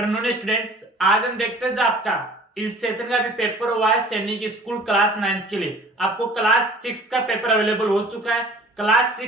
Afternoon students, आज हम देखते हैं जो आपका इस सेशन का भी पेपर हुआ है सैनिक स्कूल क्लास 9th के लिए। आपको क्लास 6 का पेपर अवेलेबल हो चुका है। क्लास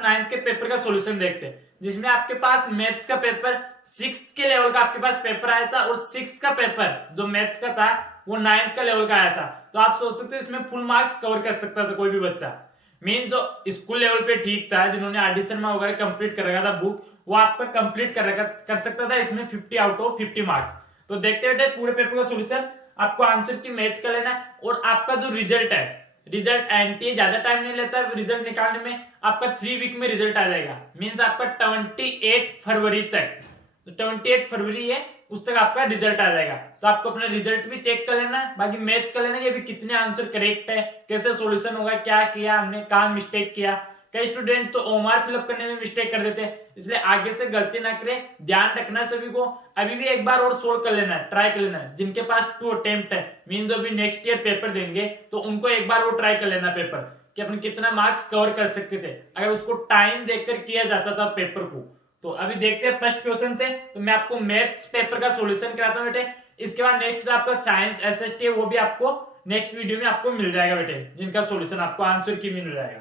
9th के पेपर का सॉल्यूशन देखते हैं, जिसमें आपके पास मैथ्स का पेपर 6th के लेवल का आपके पास पेपर आया था और 6th का पेपर जो मैथ्स का था वो 9th का लेवल का आया था। तो आप सोच सकते हो इसमें फुल मार्क्स कवर कर सकता था कोई भी बच्चा। मीन जो स्कूल लेवल पे ठीक था, जिन्होंने आडिशन में वगैरह कंप्लीट कर रखा था बुक, वो आपका कंप्लीट कर सकता था इसमें 50 आउट ऑफ 50 मार्क्स। तो देखते हुए पूरे पेपर का सॉल्यूशन आपको आंसर की मैथ्स का लेना है। और आपका जो रिजल्ट है, रिजल्ट एनटीए ज्यादा टाइम नहीं लेता रिजल्ट निकालने में, आपका 3 वीक में रिजल्ट आ जाएगा। मीन्स आपका 28 फरवरी तक, तो 28 फरवरी है उस तक आपका रिजल्ट आ जाएगा। तो आपको अपना रिजल्ट भी चेक कर लेना है, बाकी मैथ्स कर लेना कि अभी कितने आंसर करेक्ट है, कैसे सॉल्यूशन होगा, क्या किया हमने, कहाँ मिस्टेक किया। कई स्टूडेंट तो ओमार फिलअप करने में मिस्टेक कर देते हैं, इसलिए आगे से गलती ना करें, ध्यान रखना सभी को। अभी भी एक बार और सोल्व कर लेना है, ट्राई कर लेना है। जिनके पास 2 अटेम्प्ट है, मीन जो भी नेक्स्ट ईयर पेपर देंगे, तो उनको एक बार वो ट्राई कर लेना पेपर कि अपने कितना मार्क्स कवर कर सकते थे अगर उसको टाइम देखकर किया जाता था पेपर को। तो अभी देखते हैं फर्स्ट क्वेश्चन से। तो मैं आपको मैथ्स पेपर का सॉल्यूशन कराता हूँ बेटे। इसके बाद नेक्स्ट आपका साइंस एसएसटी है, वो भी आपको नेक्स्ट वीडियो में आपको मिल जाएगा बेटे, जिनका सॉल्यूशन आपको आंसर की मिल जाएगा।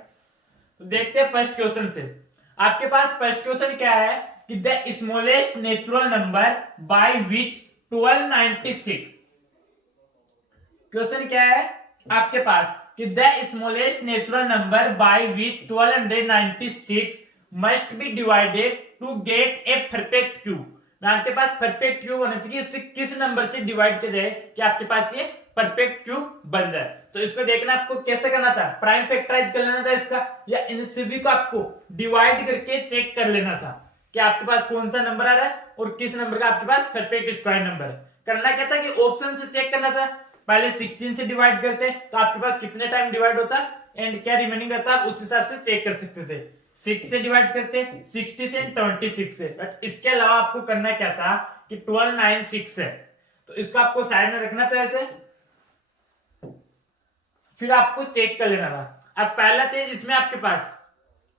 तो देखते हैं फर्स्ट क्वेश्चन से। आपके पास फर्स्ट क्वेश्चन क्या है कि the smallest natural number by which 1296। Question क्या है आपके पास कि the smallest natural number by which 1296 must be divided to get a perfect cube. आपके पास परफेक्ट क्यूब होना चाहिए, इससे किस नंबर से डिवाइड किया जाए कि आपके पास ये परफेक्ट क्यूब बन जाए। तो इसको देखना आपको कैसे करना था, प्राइम फैक्टराइज कर लेना था इसका, या इन सभी को आपको डिवाइड करके चेक कर लेना था कि आपके पास कौन सा नंबर आ रहा है और किस नंबर का आपके पास परफेक्ट स्क्वायर नंबर है। करना क्या था कि ऑप्शन से चेक करना था। पहले 16 से डिवाइड करते तो आपके पास कितने टाइम डिवाइड होता एंड क्या रिमेनिंग रहता, आप उस हिसाब से चेक कर सकते थे। 6 से डिवाइड करते, 60 से 26 से। बट इसके अलावा आपको करना क्या था कि 1296 है, तो इसको आपको साइड में रखना था ऐसे, फिर आपको चेक कर लेना था। अब पहला चीज इसमें आपके पास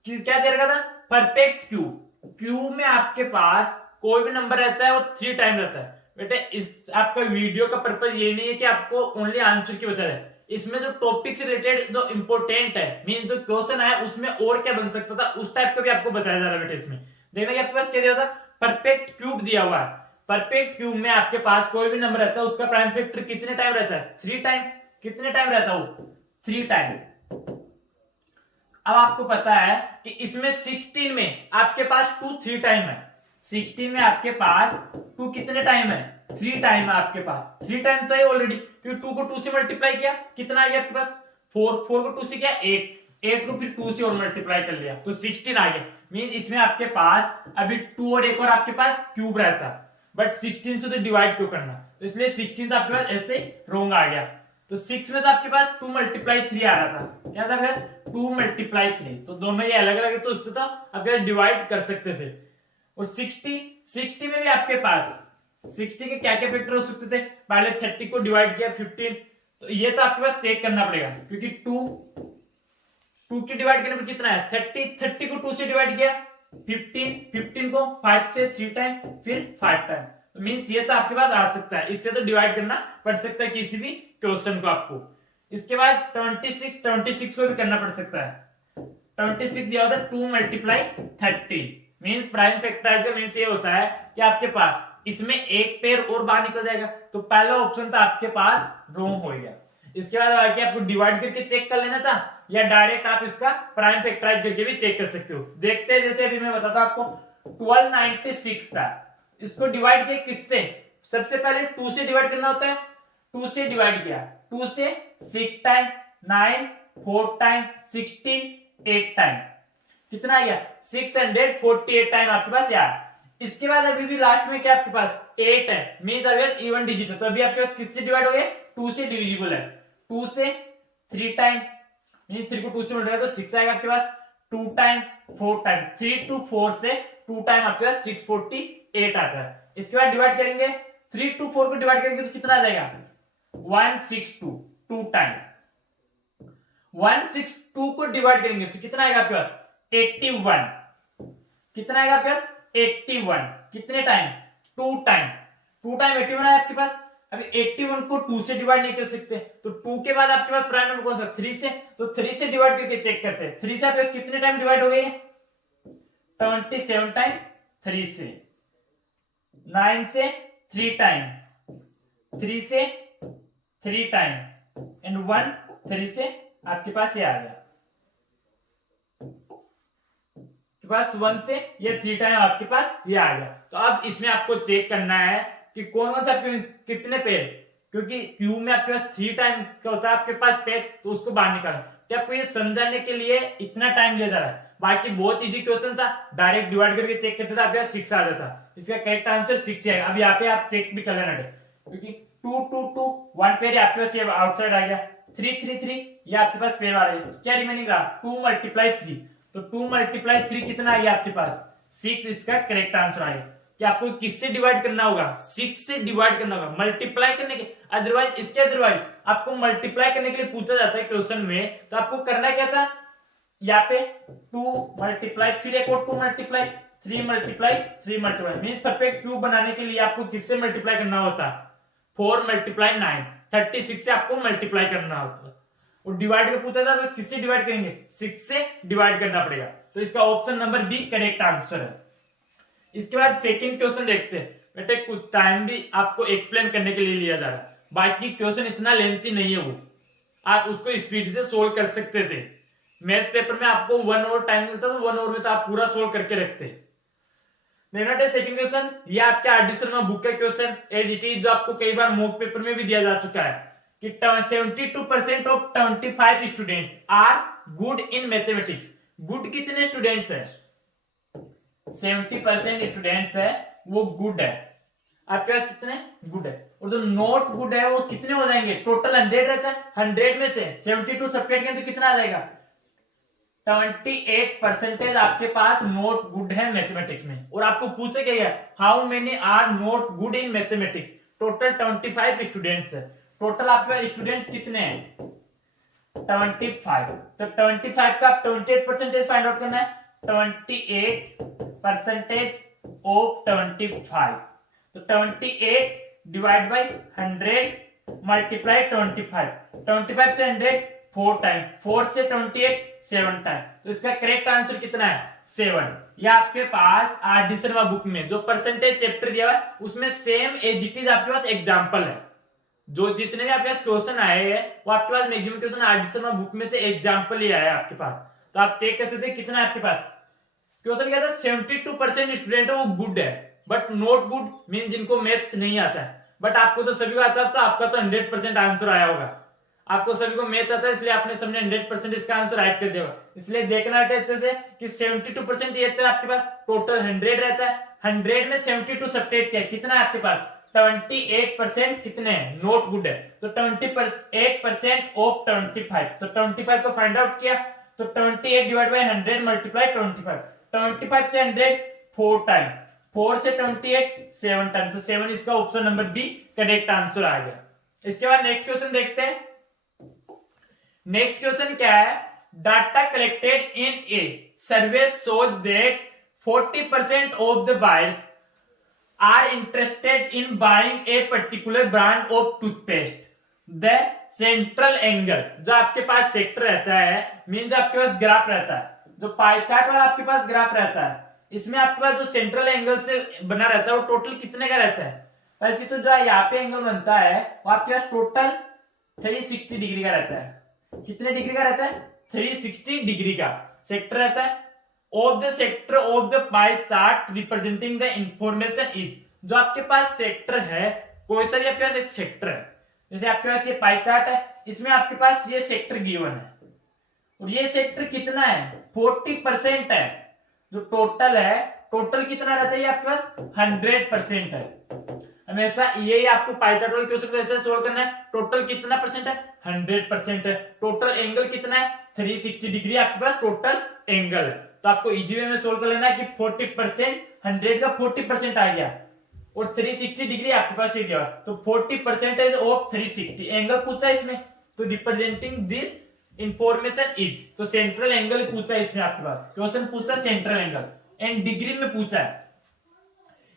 क्या दे रखा था, परफेक्ट क्यूब। क्यूब में आपके पास कोई भी नंबर रहता है वो 3 टाइम रहता है बेटे। इस आपका वीडियो का पर्पज ये नहीं है कि आपको ओनली आंसर की बता रहे, इसमें जो टॉपिक से रिलेटेड जो इंपॉर्टेंट है, मीन जो क्वेश्चन है उसमें और क्या बन सकता था उस टाइप का भी आपको बताया जा रहा है बेटे। इसमें देखना कि आपके पास क्या दिया था, परफेक्ट क्यूब दिया हुआ है। परफेक्ट क्यूब में आपके पास कोई भी नंबर रहता है उसका प्राइम फैक्टर कितने टाइम रहता है, 3 टाइम। कितने टाइम रहता है वो, 3 टाइम। अब आपको पता है कि इसमें 16 में आपके पास 2 3 टाइम है। 16 में आपके पास 2 कितने टाइम है, 3 टाइम है आपके पास। 3 टाइम तो है ऑलरेडी, क्योंकि 2 को 2 से मल्टीप्लाई किया, कितना आ गया आपके पास 4 को 2 से किया 8 को फिर 2 से और मल्टीप्लाई कर लिया तो 16 आ गया। मीन इसमें आपके पास अभी 2 और 1 और आपके पास क्यूब रहता, बट 16 से तो डिवाइड क्यों करना, तो इसलिए 16 तो आपके पास ऐसे रोंग आ गया। तो 6 में तो आपके पास 2 × 3 आ रहा था, क्या था 2 × 3, तो दोनों ये अलग अलग है, तो उससे तो आपके डिवाइड कर सकते थे। और 60 में भी आपके पास 60 के क्या क्या फैक्टर हो सकते थे, पहले 30 को डिवाइड किया 15, तो ये तो आपके पास चेक करना पड़ेगा, क्योंकि 2 की डिवाइड करने पर कितना है 30 को 2 से डिवाइड किया 15 को 5 से 3 टाइम फिर 5 टाइम, तो मीन्स ये तो आपके पास आ सकता है, इससे तो डिवाइड करना पड़ सकता है किसी भी क्वेश्चन को आपको। इसके बाद 26 को भी करना पड़ सकता है। 26 दिया होता है 2 × 30, मीन्स प्राइम फैक्टराइज का मीन्स ये होता है कि आपके पास इसमें एक पेयर और बाहर निकल जाएगा, तो पहला ऑप्शन था आपके पास रॉन्ग हो गया। इसके बाद आगे आपको डिवाइड करके चेक कर लेना था, या डायरेक्ट आप इसका प्राइम फैक्टराइज करके भी चेक कर सकते हो। देखते हैं, जैसे अभी मैं बताता आपको 1296 था, इसको डिवाइड किया किससे, सबसे पहले 2 से डिवाइड करना होता है, 2 से डिवाइड किया, 2 से 6 टाइम, 9 4 टाइम, 16 8 टाइम, कितना आ गया 648 टाइम आपके पास यार। इसके बाद अभी भी लास्ट में क्या आपके पास 8 है, मींस अभी इवन डिजिट है, तो अभी आपके पास किससे डिवाइड हो गया, 2 से डिविजिबल है। 2 से 3 टाइम, मींस 3 को 2 से मल्टीप्लाई तो 6 आएगा आपके पास, 2 टाइम 4 टाइम, 3 to 4 से 2 टाइम आपके पास 648 आता है। इसके बाद डिवाइड करेंगे, 3 to 4 को डिवाइड करेंगे तो कितना आ जाएगा 162, 2 टाइम। 162 को डिवाइड करेंगे तो कितना आएगा आपके पास 81, कितना आएगा आपके पास 81, कितने टाइम 2 टाइम, 2 टाइम 81 है आपके पास। अभी 81 को 2 से डिवाइड नहीं कर सकते, तो 2 के बाद आपके पास प्राइम नंबर कौन सा, 3 से, तो 3 से डिवाइड करके चेक करते हैं। 3 से आपके पास कितने टाइम डिवाइड हो गई है, 27 टाइम, 3 से, 9 से 3 टाइम, 3 से 3 टाइम, एंड 1 3 से आपके पास ये आ गया, आपके पास 1 से ये 3 टाइम आपके पास ये आ गया। तो अब इसमें आपको चेक करना है कि कौन सा कितने पेड़, क्योंकि क्यू में आपके पास 3 टाइम का होता है आपके पास पेड़, तो उसको बाहर निकालना। तो आपको ये समझाने के लिए इतना टाइम लिया जा रहा है, बाकी बहुत इजी क्वेश्चन था, डायरेक्ट डिवाइड करके चेक करते थे, आपके पास 6 आ जाता। इसका करेक्ट आंसर 6 है। अब यहाँ पे आप चेक भी कर लेना, क्योंकि 2 2 2 1 पेड़ आपके पास ये आउटसाइड आ गया, 3 3 3 ये आपके पास पेड़ आ रहा है, क्या रिमेनिंग रहा, 2 × 3, तो 2 × 3 कितना आ गया आपके पास, 6। इसका करेक्ट आंसर आएगा कि आपको किससे डिवाइड करना होगा, 6 से डिवाइड करना होगा, मल्टीप्लाई करने के, अदरवाइज इसके अदरवाइज आपको मल्टीप्लाई करने के लिए पूछा जाता है क्वेश्चन में, तो आपको करना क्या था, यहाँ पे 2 मल्टीप्लाई, फिर एक और 2 multiply, 3 multiply, 3 multiply, means perfect cube बनाने के लिए आपको किससे मल्टीप्लाई करना होता, 4 × 9 36 से आपको मल्टीप्लाई करना होता। और डिवाइड का पूछा था, तो किससे डिवाइड करेंगे, 6 से डिवाइड करना पड़ेगा। तो इसका option number B correct answer है। इसके बाद सेकंड क्वेश्चन देखते हैं। बेटे कुछ टाइम भी आपको एक्सप्लेन करने के लिए लिया जा रहा है, बाकी क्वेश्चन इतना लेंथी नहीं है, वो आप उसको स्पीड से सोल्व कर सकते थे। मैथ पेपर में आपको 1 आवर टाइम मिलता था, 1 आवर में तो आप पूरा सोल्व करके रखते। देखना सेकंड क्वेश्चन, ये आपके आर.डी. शर्मा बुक का क्वेश्चन एज इट इज, जो आपको कई बार मॉक पेपर में भी दिया जा चुका है कि 72% of 25 students are good in mathematics. Good कितने स्टूडेंट्स है, 70% स्टूडेंट्स है वो गुड है, आपके पास कितने गुड है, और जो नॉट गुड है वो कितने हो जाएंगे, टोटल 100 रहता है, 100 में से 72 सब्ट्रैक्ट करें तो कितना आ जाएगा, 28% आपके पास नॉट गुड है मैथमेटिक्स में। और आपको पूछे क्या, how many are not good in mathematics, total 25 students है, टोटल आपके स्टूडेंट्स कितने हैं 25, तो 25 का 28% फाइंड आउट करना है, 28% ऑफ 25, तो 28 डिवाइड बाई 100 मल्टीप्लाई 25 से 100 4 टाइम, 4 से 28 7 टाइम, तो इसका करेक्ट आंसर कितना है 7। या आपके पास आर.डी. शर्मा बुक में जो परसेंटेज चैप्टर दिया हुआ है उसमें सेम एज इट इज आपके पास एग्जांपल है, जो जितने भी आपके पास क्वेश्चन आए हैं वो आपके पास maximum question RD. Sharma book में से एग्जांपल ही आया है आपके पास। तो आप चेक कर सकते हैं कितना है आपके पास क्वेश्चन, क्या था 72% स्टूडेंट है वो गुड है, बट नॉट गुड मीन जिनको मैथ्स नहीं आता है, बट आपको तो सभी को आता है, तो आपका तो 100% आंसर आया होगा, आपको सभी को मैथ आता है इसलिए आपने सबने 100% इसका आंसर राइट कर दिया। इसलिए देखना है अच्छे से कि 72% ये था आपके पास, टोटल 100 रहता है, 100 में 72 सब्ट्रैक्ट किया, कितना है आपके पास 28% कितने हैं नॉट गुड है, तो 28% ऑफ 25, तो 25 को फाइंड आउट किया, तो 28 डिवाइड बाई 100 मल्टीप्लाई 25 से 100 4 टाइम, 4 से 28 7 टाइम, तो 7 इसका option number B correct answer आ गया। इसके बाद नेक्स्ट क्वेश्चन देखते हैं। नेक्स्ट क्वेश्चन क्या है, data collected in a survey shows that 40% of the buyers are interested in buying a particular brand of toothpaste. The central angle, जो आपके पास सेक्टर रहता है, मीन जो आपके पास ग्राफ रहता है, जो पाई चार्ट वाला आपके पास ग्राफ रहता है, इसमें आपके पास जो सेंट्रल एंगल से बना रहता है वो टोटल कितने का रहता है, पहली चीज तो जो यहाँ पे एंगल बनता है वो आपके पास टोटल 360 डिग्री का रहता है। कितने डिग्री का रहता है 360 डिग्री का सेक्टर रहता है। Of the sector of the pie chart representing the information is, जो आपके पास सेक्टर है, कोई सा भी आपके पास एक सेक्टर है, जैसे आपके पास ये पाई चार्ट है, इसमें आपके पास ये सेक्टर गिवन है और ये सेक्टर कितना है 40% है, जो टोटल है, टोटल कितना रहता है ये आपके पास 100% है। हमेशा यही आपको पाई चार्ट वाले क्वेश्चन को ऐसे सोल्व करना है, टोटल कितना परसेंट है 100% है, टोटल एंगल कितना है 360 डिग्री आपके पास टोटल एंगल है, तो आपको इजी वे में सोल्व कर लेना है कि 40% 100 का 40% आ गया और 360 डिग्री आपके पास ये गया, तो 40% ऑफ 360 एंगल पूछा इसमें, तो रिप्रेजेंटिंग दिस इंफॉर्मेशन इज, तो सेंट्रल एंगल पूछा इसमें आपके पास, क्वेश्चन पूछा सेंट्रल एंगल एंड डिग्री में पूछा है।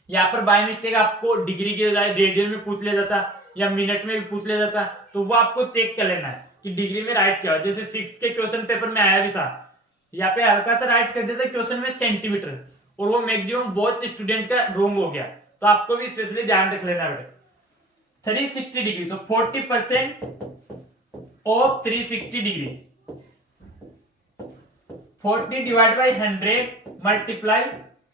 यहाँ पर बाय मिस्टेक आपको डिग्री के बजाय रेडियन में पूछ लिया जाता या मिनट में भी पूछ लिया जाता, तो वो आपको चेक कर लेना है कि डिग्री में राइट क्या हो। जैसे 6th के क्वेश्चन पेपर में आया भी था, यहाँ पे हल्का सा राइट कर देता क्वेश्चन में सेंटीमीटर, और वो मैक्सिमम बहुत स्टूडेंट का रॉन्ग हो गया, तो आपको भी स्पेशली ध्यान रख लेना बेटा। 360 डिग्री, तो 40% of 360 degree, 40 divide by 100 multiply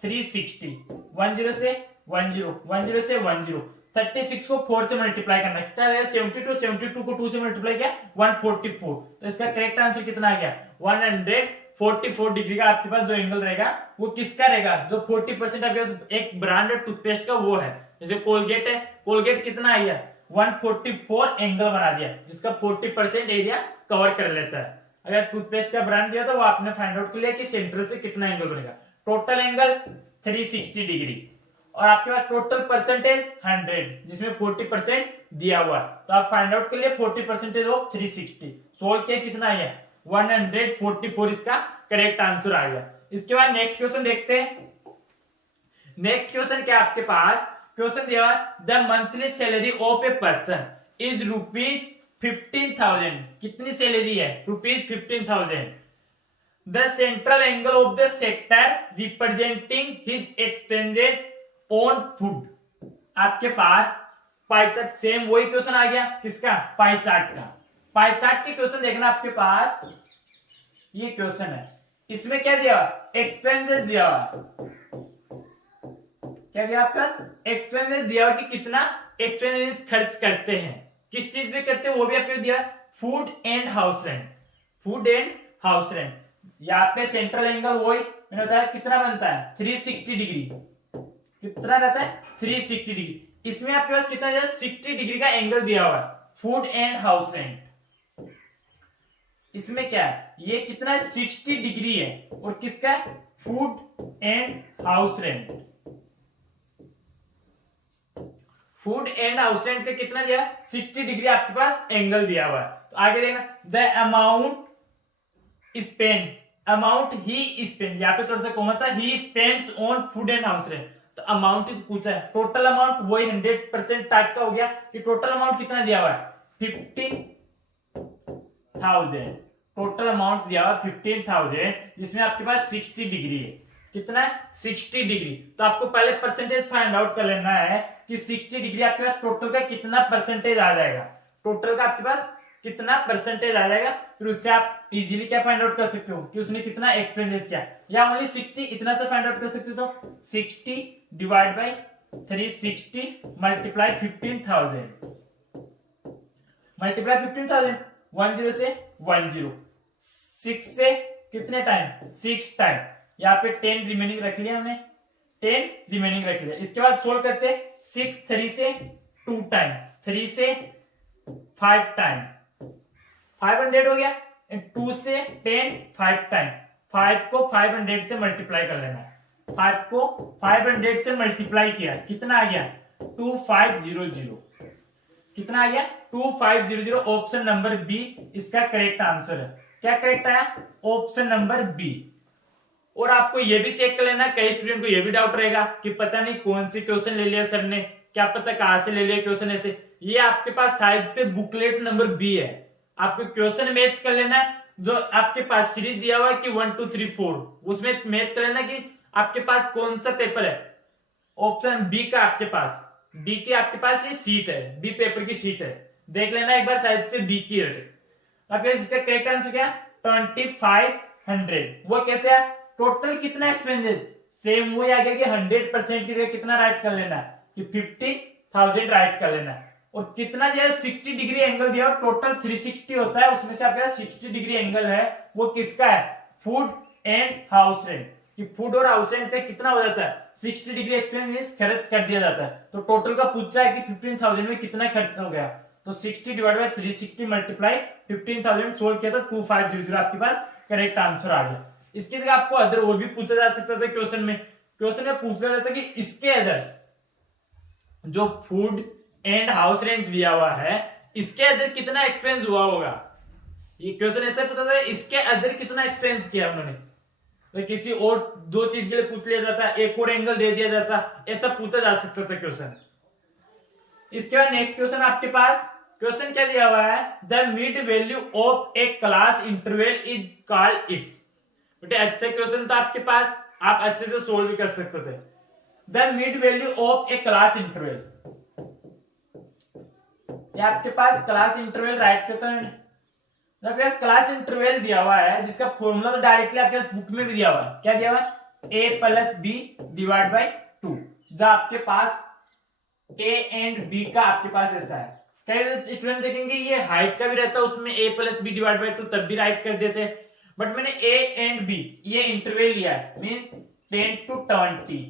360, 10 से 10, 10 से 10, 36 को 4 से मल्टीप्लाई करना, कितना आएगा 72, 72 को 2 से मल्टीप्लाई किया 144, तो इसका करेक्ट आंसर कितना आ गया 144 डिग्री का आपके पास जो एंगल रहेगा वो किसका रहेगा, जो 40% आपके पास एक ब्रांडेड टूथपेस्ट का वो है। जैसे कोलगेट है, कोलगेट कितना आ गया 144 एंगल बना दिया, जिसका 40% एरिया कवर कर लेता है। अगर टूथपेस्ट का ब्रांड दिया तो वो आपने फाइंड आउट कर लिया कि सेंट्रल से कितना एंगल बनेगा। टोटल एंगल 360 डिग्री, और आपके पास टोटल परसेंटेज 100, जिसमें 40% दिया हुआ है, तो आप फाइंड आउट कर लिए 40% ऑफ 360, सोल्व किया कितना आ गया 144, इसका करेक्ट आंसर आ गया। इसके बाद नेक्स्ट क्वेश्चन देखते हैं। नेक्स्ट क्वेश्चन क्या आपके पास क्वेश्चन दिया हुआ, the monthly salary of a person is ₹15,000, कितनी सैलरी है ₹15,000। The central angle of the sector representing his expenses on food. आपके पास पाई चार्ट, सेम वही क्वेश्चन आ गया, किसका पाई चार्ट का। पाई चार्ट के क्वेश्चन देखना, आपके पास ये क्वेश्चन है, इसमें क्या दिया हुआ एक्सपेंसेस दिया हुआ, क्या दिया आपके पास एक्सपेंसेस दिया हुआ कि कितना एक्सपेंसेस खर्च करते हैं, किस चीज पे करते हैं वो भी आपको दिया, food and house rent, food and house rent. यहाँ पे सेंट्रल एंगल वही मैंने बताया कितना बनता है 360 डिग्री, कितना रहता है 360 डिग्री। इसमें आपके पास कितना 60 डिग्री का एंगल दिया हुआ है, फूड एंड हाउस रेंट। इसमें क्या है, ये कितना 60 डिग्री है, और किसका food and house rent, food and house rent का कितना दिया 60 डिग्री आपके पास एंगल दिया हुआ है। तो आगे देखना, the amount spend, amount he spend, यहाँ पे थोड़ा सा कॉमन था, he spends on food and house rent, तो अमाउंट पूछा है, टोटल अमाउंट वही 100% टाइप का हो गया कि टोटल अमाउंट कितना दिया हुआ है 15,000, टोटल अमाउंट दिया हुआ 15,000, जिसमें आपके पास 60 डिग्री है, कितना 60 डिग्री। तो आपको पहले परसेंटेज फाइंड आउट कर लेना है कि 60 डिग्री आपके पास टोटल का कितना परसेंटेज आ जाएगा, टोटल का आपके पास कितना परसेंटेज आ जाएगा, फिर उससे आप इजीली क्या फाइंड आउट कर सकते हो कि उसने कितना एक्सपेंसेस किया, या ओनली 60 इतना से फाइंड आउट कर सकते हो। तो 60 डिवाइड बाई 360 मल्टीप्लाई 15,000, मल्टीप्लाई 15,000, 10 से 10, 6 से कितने टाइम 6 टाइम, यहाँ पे 10 रिमेनिंग रख लिया हमने, 10 रिमेनिंग रख लिया। इसके बाद सोल्व करते 6 3 से 2 टाइम, 3 से 5 टाइम, 500 हो गया, 2 से 10 5 टाइम, 5 को 500 से मल्टीप्लाई कर लेना, 5 को 500 से मल्टीप्लाई किया, कितना आ गया 2500, कितना आ गया 2500, ऑप्शन नंबर बी इसका करेक्ट आंसर है। क्या करेक्ट आया ऑप्शन नंबर बी। और आपको ये भी चेक कर लेना, कई स्टूडेंट को ये भी डाउट रहेगा कि पता नहीं कौन सी क्वेश्चन ले लिया सर ने, क्या पता कहां से ले लिया क्वेश्चन ऐसे, ये आपके पास शायद से बुकलेट नंबर बी है, आपको क्वेश्चन मैच कर लेना है, जो आपके पास सीरीज दिया हुआ है कि 1 2 3 4, उसमें मैच कर लेना कि आपके पास कौन सा पेपर है, ऑप्शन बी का आपके पास, बी की आपके पास ये सीट है, बी पेपर की सीट है, देख लेना एक बार शायद से बी की है। अब इसका करेक्ट आंसर क्या 2500, वो कैसे है, टोटल कितना एक्सपेंसेस सेम वही आ गया कि 100% की जगह कितना राइट कर लेना है कि 50,000 राइट कर लेना है, और कितना जो है 60 डिग्री एंगल दिया और टोटल 360 होता है, उसमें से आपके 60 डिग्री एंगल है वो किसका है फूड एंड हाउस रेंट, कि फूड और हाउस रेंट का कितना हो जाता है 60 डिग्री एक्सपेंस खर्च कर दिया जाता है। तो टोटल का पूछा है कि 15,000 में कितना खर्च हो गया, तो 60 डिवाइड बाय 360 मल्टीप्लाई 15,000 सोल्व किया तो 2500 आपके पास करेक्ट आंसर आ गया। इसकी जगह आपको अदर और भी पूछा जा सकता था, क्वेश्चन में पूछा जाता कि इसके अदर जो फूड एंड हाउस रेंट दिया हुआ है इसके अदर कितना एक्सपेंस हुआ होगा, ये क्वेश्चन ऐसा पूछा था इसके अदर कितना एक्सपेंस किया उन्होंने, तो किसी और दो चीज के लिए पूछ लिया जाता, एक और एंगल दे दिया जाता, ऐसा पूछा जा सकता था क्वेश्चन। इसके बाद नेक्स्ट क्वेश्चन आपके पास, क्वेश्चन क्या दिया हुआ है, the mid value of A class interval is called its. बेटे अच्छा क्वेश्चन था आपके पास, आप अच्छे से सोल्व भी कर सकते थे। The mid value of A class interval, ये आपके पास क्लास इंटरवल राइट करता है, आपके पास क्लास इंटरवल दिया हुआ है जिसका फॉर्मूला तो डायरेक्टली आपके पास बुक में भी दिया हुआ है। क्या दिया हुआ है, a plus B divide by 2, जो आपके पास a एंड b का आपके पास ऐसा है। कई स्टूडेंट देखेंगे ये हाइट का भी रहता है, उसमें a plus B divide by 2 तब भी राइट कर देते हैं, बट मैंने a एंड b ये इंटरवल लिया है, मीन 10 to 20,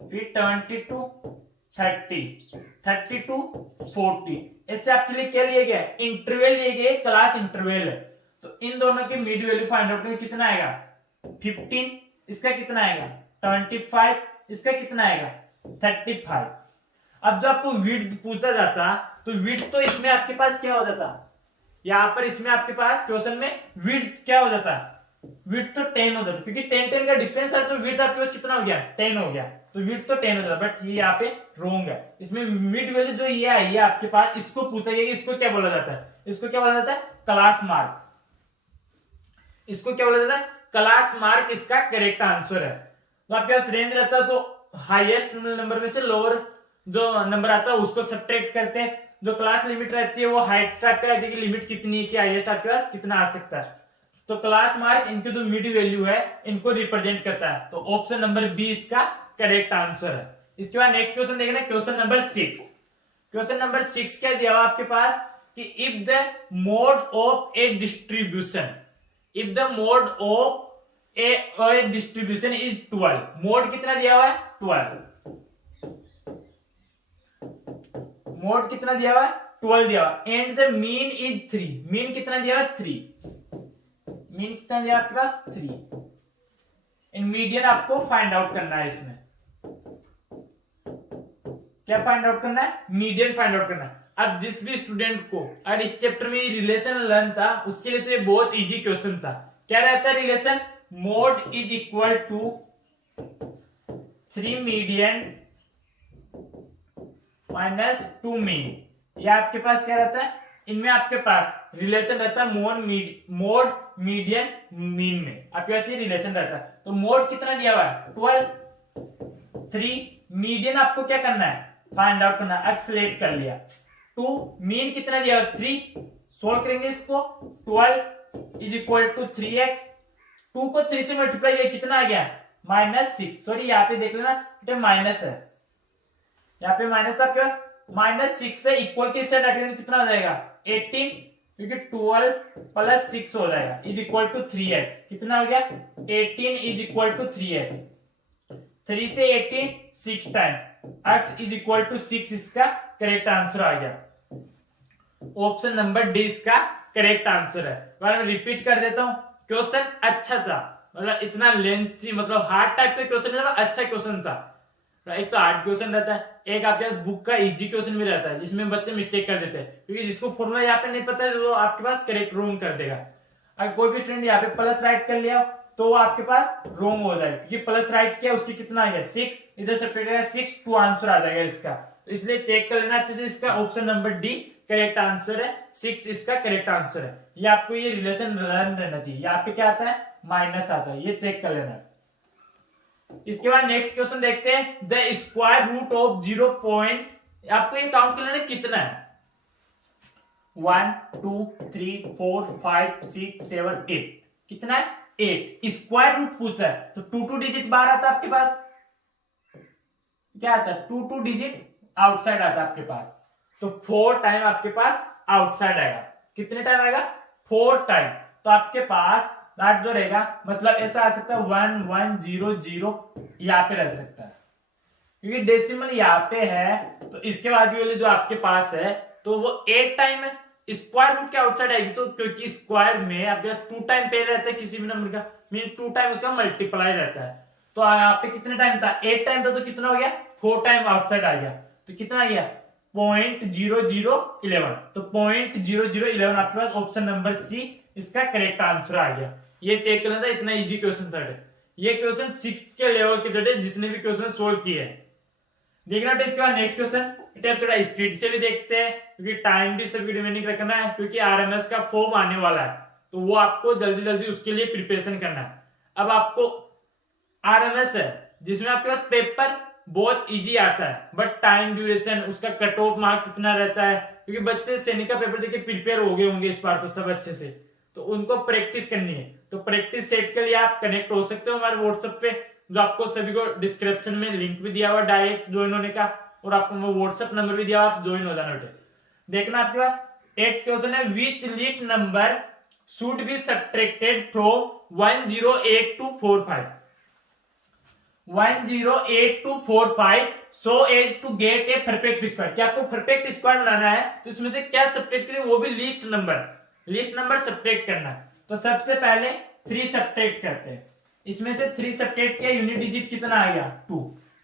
फिर 20 to 30, 30 to 40, ऐसे आपके लिए क्या लिया गया, इंटरवल लिए गए, क्लास इंटरवल है। तो इन दोनों की मिड वैल्यू फाइंड आउट करें, कितना आएगा 15, इसका कितना आएगा 25, इसका कितना आएगा 35। अब जो आपको विड्थ पूछा जाता तो विड्थ तो इसमें आपके पास क्या हो जाता, यहाँ पर इसमें आपके पास क्वेश्चन में विड्थ क्या हो जाता, विड्थ तो 10 हो जाता, क्योंकि 10 का डिफरेंस है, तो विड्थ आपके पास कितना हो गया 10 हो गया, तो विड्थ तो 10 हो जाता, बट ये यहाँ पे रॉन्ग है। इसमें मिड वैल्यू जो ये आई है आपके पास, इसको पूछा गया कि इसको क्या बोला जाता है, इसको क्या बोला जाता है क्लास मार्क, इसको क्या बोला जाता है क्लास मार्क, इसका करेक्ट आंसर है। तो आपके पास रेंज रहता है, तो हाईएस्ट नंबर में से लोअर जो नंबर आता है उसको सब्ट्रैक्ट करते हैं, जो क्लास लिमिट रहती है वो हाइट टाइप का रहती है कि लिमिट कितनी है कि हाईएस्ट आपके पास कितना आ सकता है। तो क्लास मार्क इनकी जो मिड वैल्यू है इनको रिप्रेजेंट करता है, तो ऑप्शन नंबर बी इसका करेक्ट आंसर है। इसके बाद नेक्स्ट क्वेश्चन देखना, क्वेश्चन नंबर 6। क्वेश्चन नंबर 6 क्या दिया हुआ आपके पास कि if the mode of A distribution, if the mode of A distribution is 12, mode कितना दिया हुआ है 12, मोड कितना दिया हुआ है 12 दिया हुआ, and the mean is 3, mean कितना दिया हुआ 3, मीन कितना दिया आपके पास 3, इन मीडियन आपको फाइंड आउट करना है। इसमें क्या फाइंड आउट करना है, मीडियन फाइंड आउट करना है। अब जिस भी स्टूडेंट को अगर इस चैप्टर में रिलेशन लर्न था उसके लिए तो ये बहुत इजी क्वेश्चन था। क्या रहता है relation, mode is equal to 3 median minus 2 mean, ये आपके पास क्या रहता है, इनमें आपके पास रिलेशन रहता है मोड मीडियन मीन में आपके पास ये रिलेशन रहता है। तो मोड कितना दिया हुआ है 12, 3 मीडियन आपको क्या करना है फाइंड आउट करना है, एक्सलेट कर लिया, 2 मीन कितना दिया हुआ 3, सोल्व करेंगे इसको, 12 इज इक्वल टू 3x, 2 को 3 से मल्टीप्लाई किया कितना आ गया -6, सॉरी यहाँ पे देख लेना बेटा माइनस है, यहाँ पे माइनस था आपके पास, -6 से इक्वल के साइड हटेंगे कितना हो जाएगा 18, क्योंकि 12 प्लस 6 हो जाएगा इज इक्वल टू 3x, कितना हो गया 18 इज इक्वल टू 3x, 3 से 18 6 time, x is equal to 6 इसका करेक्ट आंसर आ गया। ऑप्शन नंबर डी इसका करेक्ट आंसर है। मैं रिपीट कर देता हूं, क्वेश्चन अच्छा था, मतलब इतना लेंथी मतलब हार्ड टाइप का क्वेश्चन था, अच्छा क्वेश्चन था। एक तो हार्ड क्वेश्चन रहता है, एक आपके पास बुक का इजी क्वेश्चन भी रहता है जिसमें बच्चे मिस्टेक कर देते हैं, क्योंकि जिसको फॉर्मूला यहाँ पे नहीं पता है वो आपके पास करेक्ट रॉन्ग कर देगा। अगर कोई भी स्टूडेंट यहाँ पे प्लस राइट कर लिया तो वो आपके पास रॉन्ग हो जाएगा, क्योंकि प्लस राइट किया उसकी कितना आ गया 6, इधर सब्ट्रैक्ट 6, 2 आंसर आ जाएगा इसका। तो इसलिए चेक कर लेना अच्छे से, इसका option number D correct answer है, 6 इसका करेक्ट आंसर है। ये आपको ये रिलेशन लर्न रहना चाहिए, यहाँ पे क्या आता है माइनस आता है, ये चेक कर लेना। इसके बाद नेक्स्ट क्वेश्चन देखते हैं, the square root of 0 point, आपको ये काउंट कर लेना कितना है 1 2 3 4 5 6 7 8, कितना है 8, स्क्वायर रूट पूछा है तो 2 डिजिट बाहर आता है आपके पास, क्या आता है 2 डिजिट आउटसाइड आता है आपके पास, तो 4 टाइम आपके पास आउटसाइड आएगा, कितने टाइम आएगा 4 टाइम, तो आपके पास लाट जो रहेगा मतलब ऐसा आ सकता है 1 1 0 0 यहाँ पे रह सकता है, क्योंकि डेसिमल यहाँ पे है तो इसके बाद वाली जो आपके पास है तो वो 8 टाइम है, स्क्वायर रूट के आउटसाइड आएगी, तो क्योंकि स्क्वायर में आपके पास 2 टाइम पे रहता है किसी भी नंबर का, मीन 2 टाइम उसका मल्टीप्लाई रहता है, तो यहाँ पे कितने टाइम था 8 टाइम था, तो कितना हो गया 4 टाइम आउटसाइड आ गया, तो कितना आ गया 0.0011, तो 0.0011 आपके पास ऑप्शन नंबर सी इसका करेक्ट आंसर आ गया। ये चेक करना था, इतना इजी क्वेश्चन था। ये क्वेश्चन 6 के लेवल के थे जितने भी क्वेश्चन सोल्व किए हैं। देखना बेटा इसके बाद नेक्स्ट क्वेश्चन, बेटा थोड़ा स्पीड से भी देखते हैं क्योंकि टाइम भी सभी रिमेनिंग रखना है, क्योंकि आरएमएस का फॉर्म आने वाला है तो वो आपको जल्दी जल्दी उसके लिए प्रिपरेशन करना है। अब आपको आरएमएस है जिसमें आपके पास पेपर बहुत इजी आता है, बट टाइम ड्यूरेशन उसका कट ऑफ मार्क्स इतना रहता है, क्योंकि बच्चे सैनिक का पेपर देके प्रिपेयर हो गए होंगे इस बार तो सब अच्छे से, तो उनको प्रैक्टिस करनी है। तो प्रैक्टिस सेट के लिए आप कनेक्ट हो सकते हो हमारे व्हाट्सएप पे, जो आपको सभी को डिस्क्रिप्शन में लिंक भी दिया हुआ डायरेक्ट ज्वाइन होने का, और आपको व्हाट्सएप नंबर भी दिया हुआ, आप ज्वाइन हो जाना बेटे। देखना आपके पास 8th क्वेश्चन है, विच list number should be subtracted from 108245 108245 so as to get a perfect square। क्या आपको परफेक्ट स्क्वायर बनाना है तो इसमें से क्या सब्ट्रैक्ट करें, वो भी लिस्ट नंबर सब्ट्रैक्ट करना है। तो सबसे पहले 3 सब्ट्रैक्ट करते हैं, इसमें से 3 सब्ट्रैक्ट किया, यूनिट डिजिट कितना आ गया 2।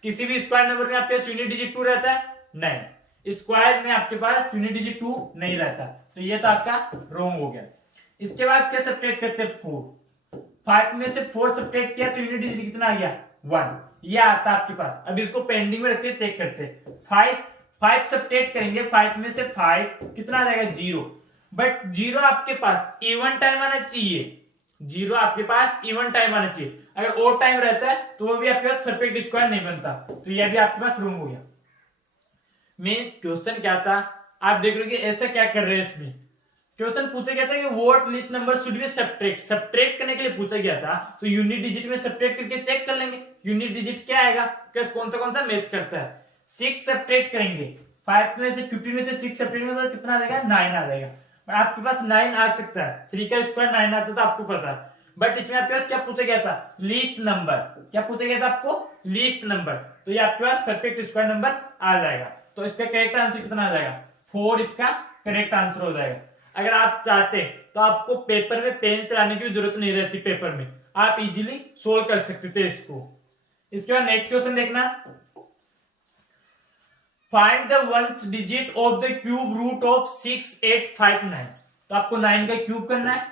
किसी भी स्क्वायर नंबर में आपके पास यूनिट डिजिट 2 रहता है नहीं, स्क्वायर में आपके पास यूनिट डिजिट 2 नहीं रहता, तो ये तो आपका रॉन्ग हो गया। इसके बाद क्या सब्ट्रैक्ट करते हैं 4, 5 में से 4 सब्ट्रैक्ट किया तो यूनिट डिजिट कितना आ गया 1, ये आता है आपके पास। अब इसको पेंडिंग में रखते चेक करते हैं, 5 सब्ट्रैक्ट करेंगे, 5 में से 5 कितना आ जाएगा 0, बट 0 आपके पास इवन टाइम आना चाहिए, 0 आपके पास इवन टाइम आना चाहिए, अगर ओड टाइम रहता है तो वो भी आपके पास परफेक्ट स्क्वायर नहीं बनता, तो ये भी आपके पास रॉन्ग हो गया। मींस क्वेश्चन क्या था, आप देख रहे हो कि ऐसा क्या कर रहे हैं, इसमें क्वेश्चन पूछा गया था कि what least number should be subtract करने के लिए पूछा गया था, तो यूनिट डिजिट में सब्ट्रैक्ट करके चेक कर लेंगे यूनिट डिजिट क्या आएगा, कौन सा मैच करता है। 6 सब्ट्रैक्ट करेंगे, 5 में से 15 में से 6 सब्ट्रैक्ट करेंगे तो कितना आ जाएगा 9 आ जाएगा, आपके पास 9 आ सकता है, 3 का स्क्वायर 9 आता था आपको पता है, बट इसमें आपके पास क्या पूछा गया था लिस्ट नंबर, क्या पूछा गया था आपको लिस्ट नंबर, तो ये आपके पास परफेक्ट स्क्वायर नंबर आ जाएगा। तो इसका करेक्ट आंसर कितना आ जाएगा 4, इसका करेक्ट आंसर हो जाएगा। अगर आप चाहते तो आपको पेपर में पेन चलाने की जरूरत नहीं रहती, पेपर में आप इजीली सोल्व कर सकते थे इसको। इसके बाद नेक्स्ट क्वेश्चन देखना, find the ones digit of the cube root of 6859। तो आपको 9 का क्यूब करना है,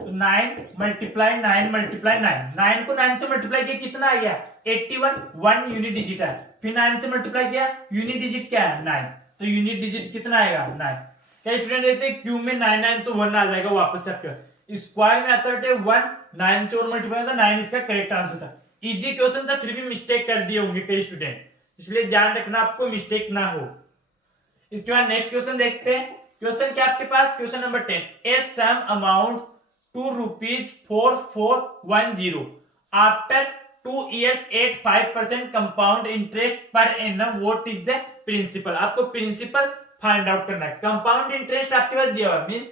तो 9 मल्टीप्लाई 9 मल्टीप्लाई 9 को 9 से मल्टीप्लाई किया कितना आ गया 81, 1 यूनिट डिजिट है, फिर 9 से मल्टीप्लाई किया यूनिट डिजिट क्या है 9, तो यूनिट डिजिट कितना आएगा 9। क्या स्टूडेंट देखते हैं क्यूब में 9 तो 1 आ जाएगा वापस से आपके, स्क्वायर में आता है 1, 9 से और मल्टीप्लाई होता 9, इसका करेक्ट आंसर था। इजी क्वेश्चन था फिर भी मिस्टेक कर दिए होंगे कई स्टूडेंट, इसलिए ध्यान रखना आपको मिस्टेक ना हो। इसके बाद नेक्स्ट क्वेश्चन देखते हैं, क्वेश्चन क्या आपके पास question number 10, a sum amount ₹2,4410 after 2 years at 5% compound interest per annum, what is the principal. आपको प्रिंसिपल फाइंड आउट करना है। कंपाउंड इंटरेस्ट आपके पास दिया हुआ मींस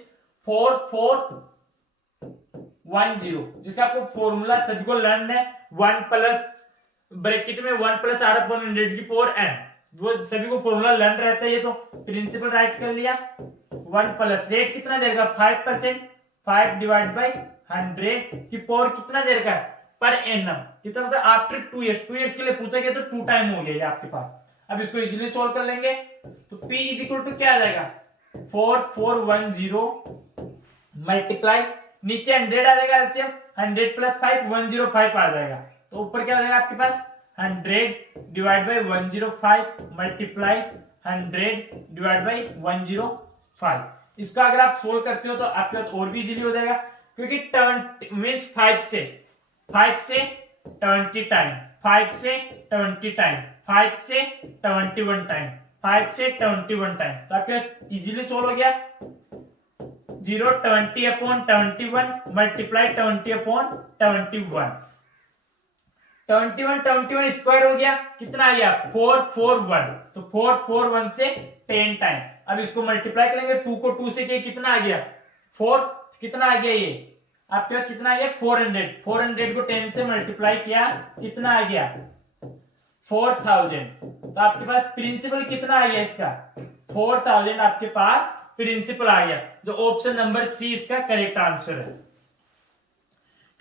4410, जिसका आपको फॉर्मूला सभी को लर्न है, 1 प्लस ब्रैकेट में 1 प्लस r अपॉन 100 की पावर n, वो सभी को फॉर्मूला लर्न रहता है। ये तो प्रिंसिपल राइट कर लिया, 1 प्लस रेट कितना देगा 5%, 5 डिवाइड बाई 100 की पावर कितना देगा पर एनम, कितना मतलब आफ्टर 2 years, 2 years के लिए पूछा गया तो 2 टाइम हो गया आपके पास। अब इसको इजीली सोल्व कर लेंगे, तो P इज इक्वल टू क्या आ जाएगा 4410 मल्टीप्लाई, नीचे 100 आ जाएगा एलसीएम, 100 प्लस 5 105 आ जाएगा, तो ऊपर क्या आ जाएगा आपके पास 100 divide by 105 multiply 100 divide by 105। इसका अगर आप सोल्व करते हो तो आपके पास और भी इजीली हो जाएगा, क्योंकि टर्न मींस 5 से 20 टाइम, 5 से 20 टाइम, 5 से 21 टाइम, 5 से 21 टाइम, तो आपके पास इजीली सोल्व हो गया। 0 20 अपॉन 21 मल्टीप्लाई 20 अपॉन 21, 21 स्क्वायर हो गया, कितना आ गया 441, तो 441 से 10 टाइम। अब इसको मल्टीप्लाई करेंगे, 2 को 2 से किया कितना आ गया 4, कितना आ गया ये आपके पास कितना आ गया 400, 400 को 10 से मल्टीप्लाई किया कितना आ गया 4000, तो आपके पास प्रिंसिपल कितना आ गया इसका 4000 आपके पास प्रिंसिपल आ गया, जो ऑप्शन नंबर सी इसका करेक्ट आंसर है।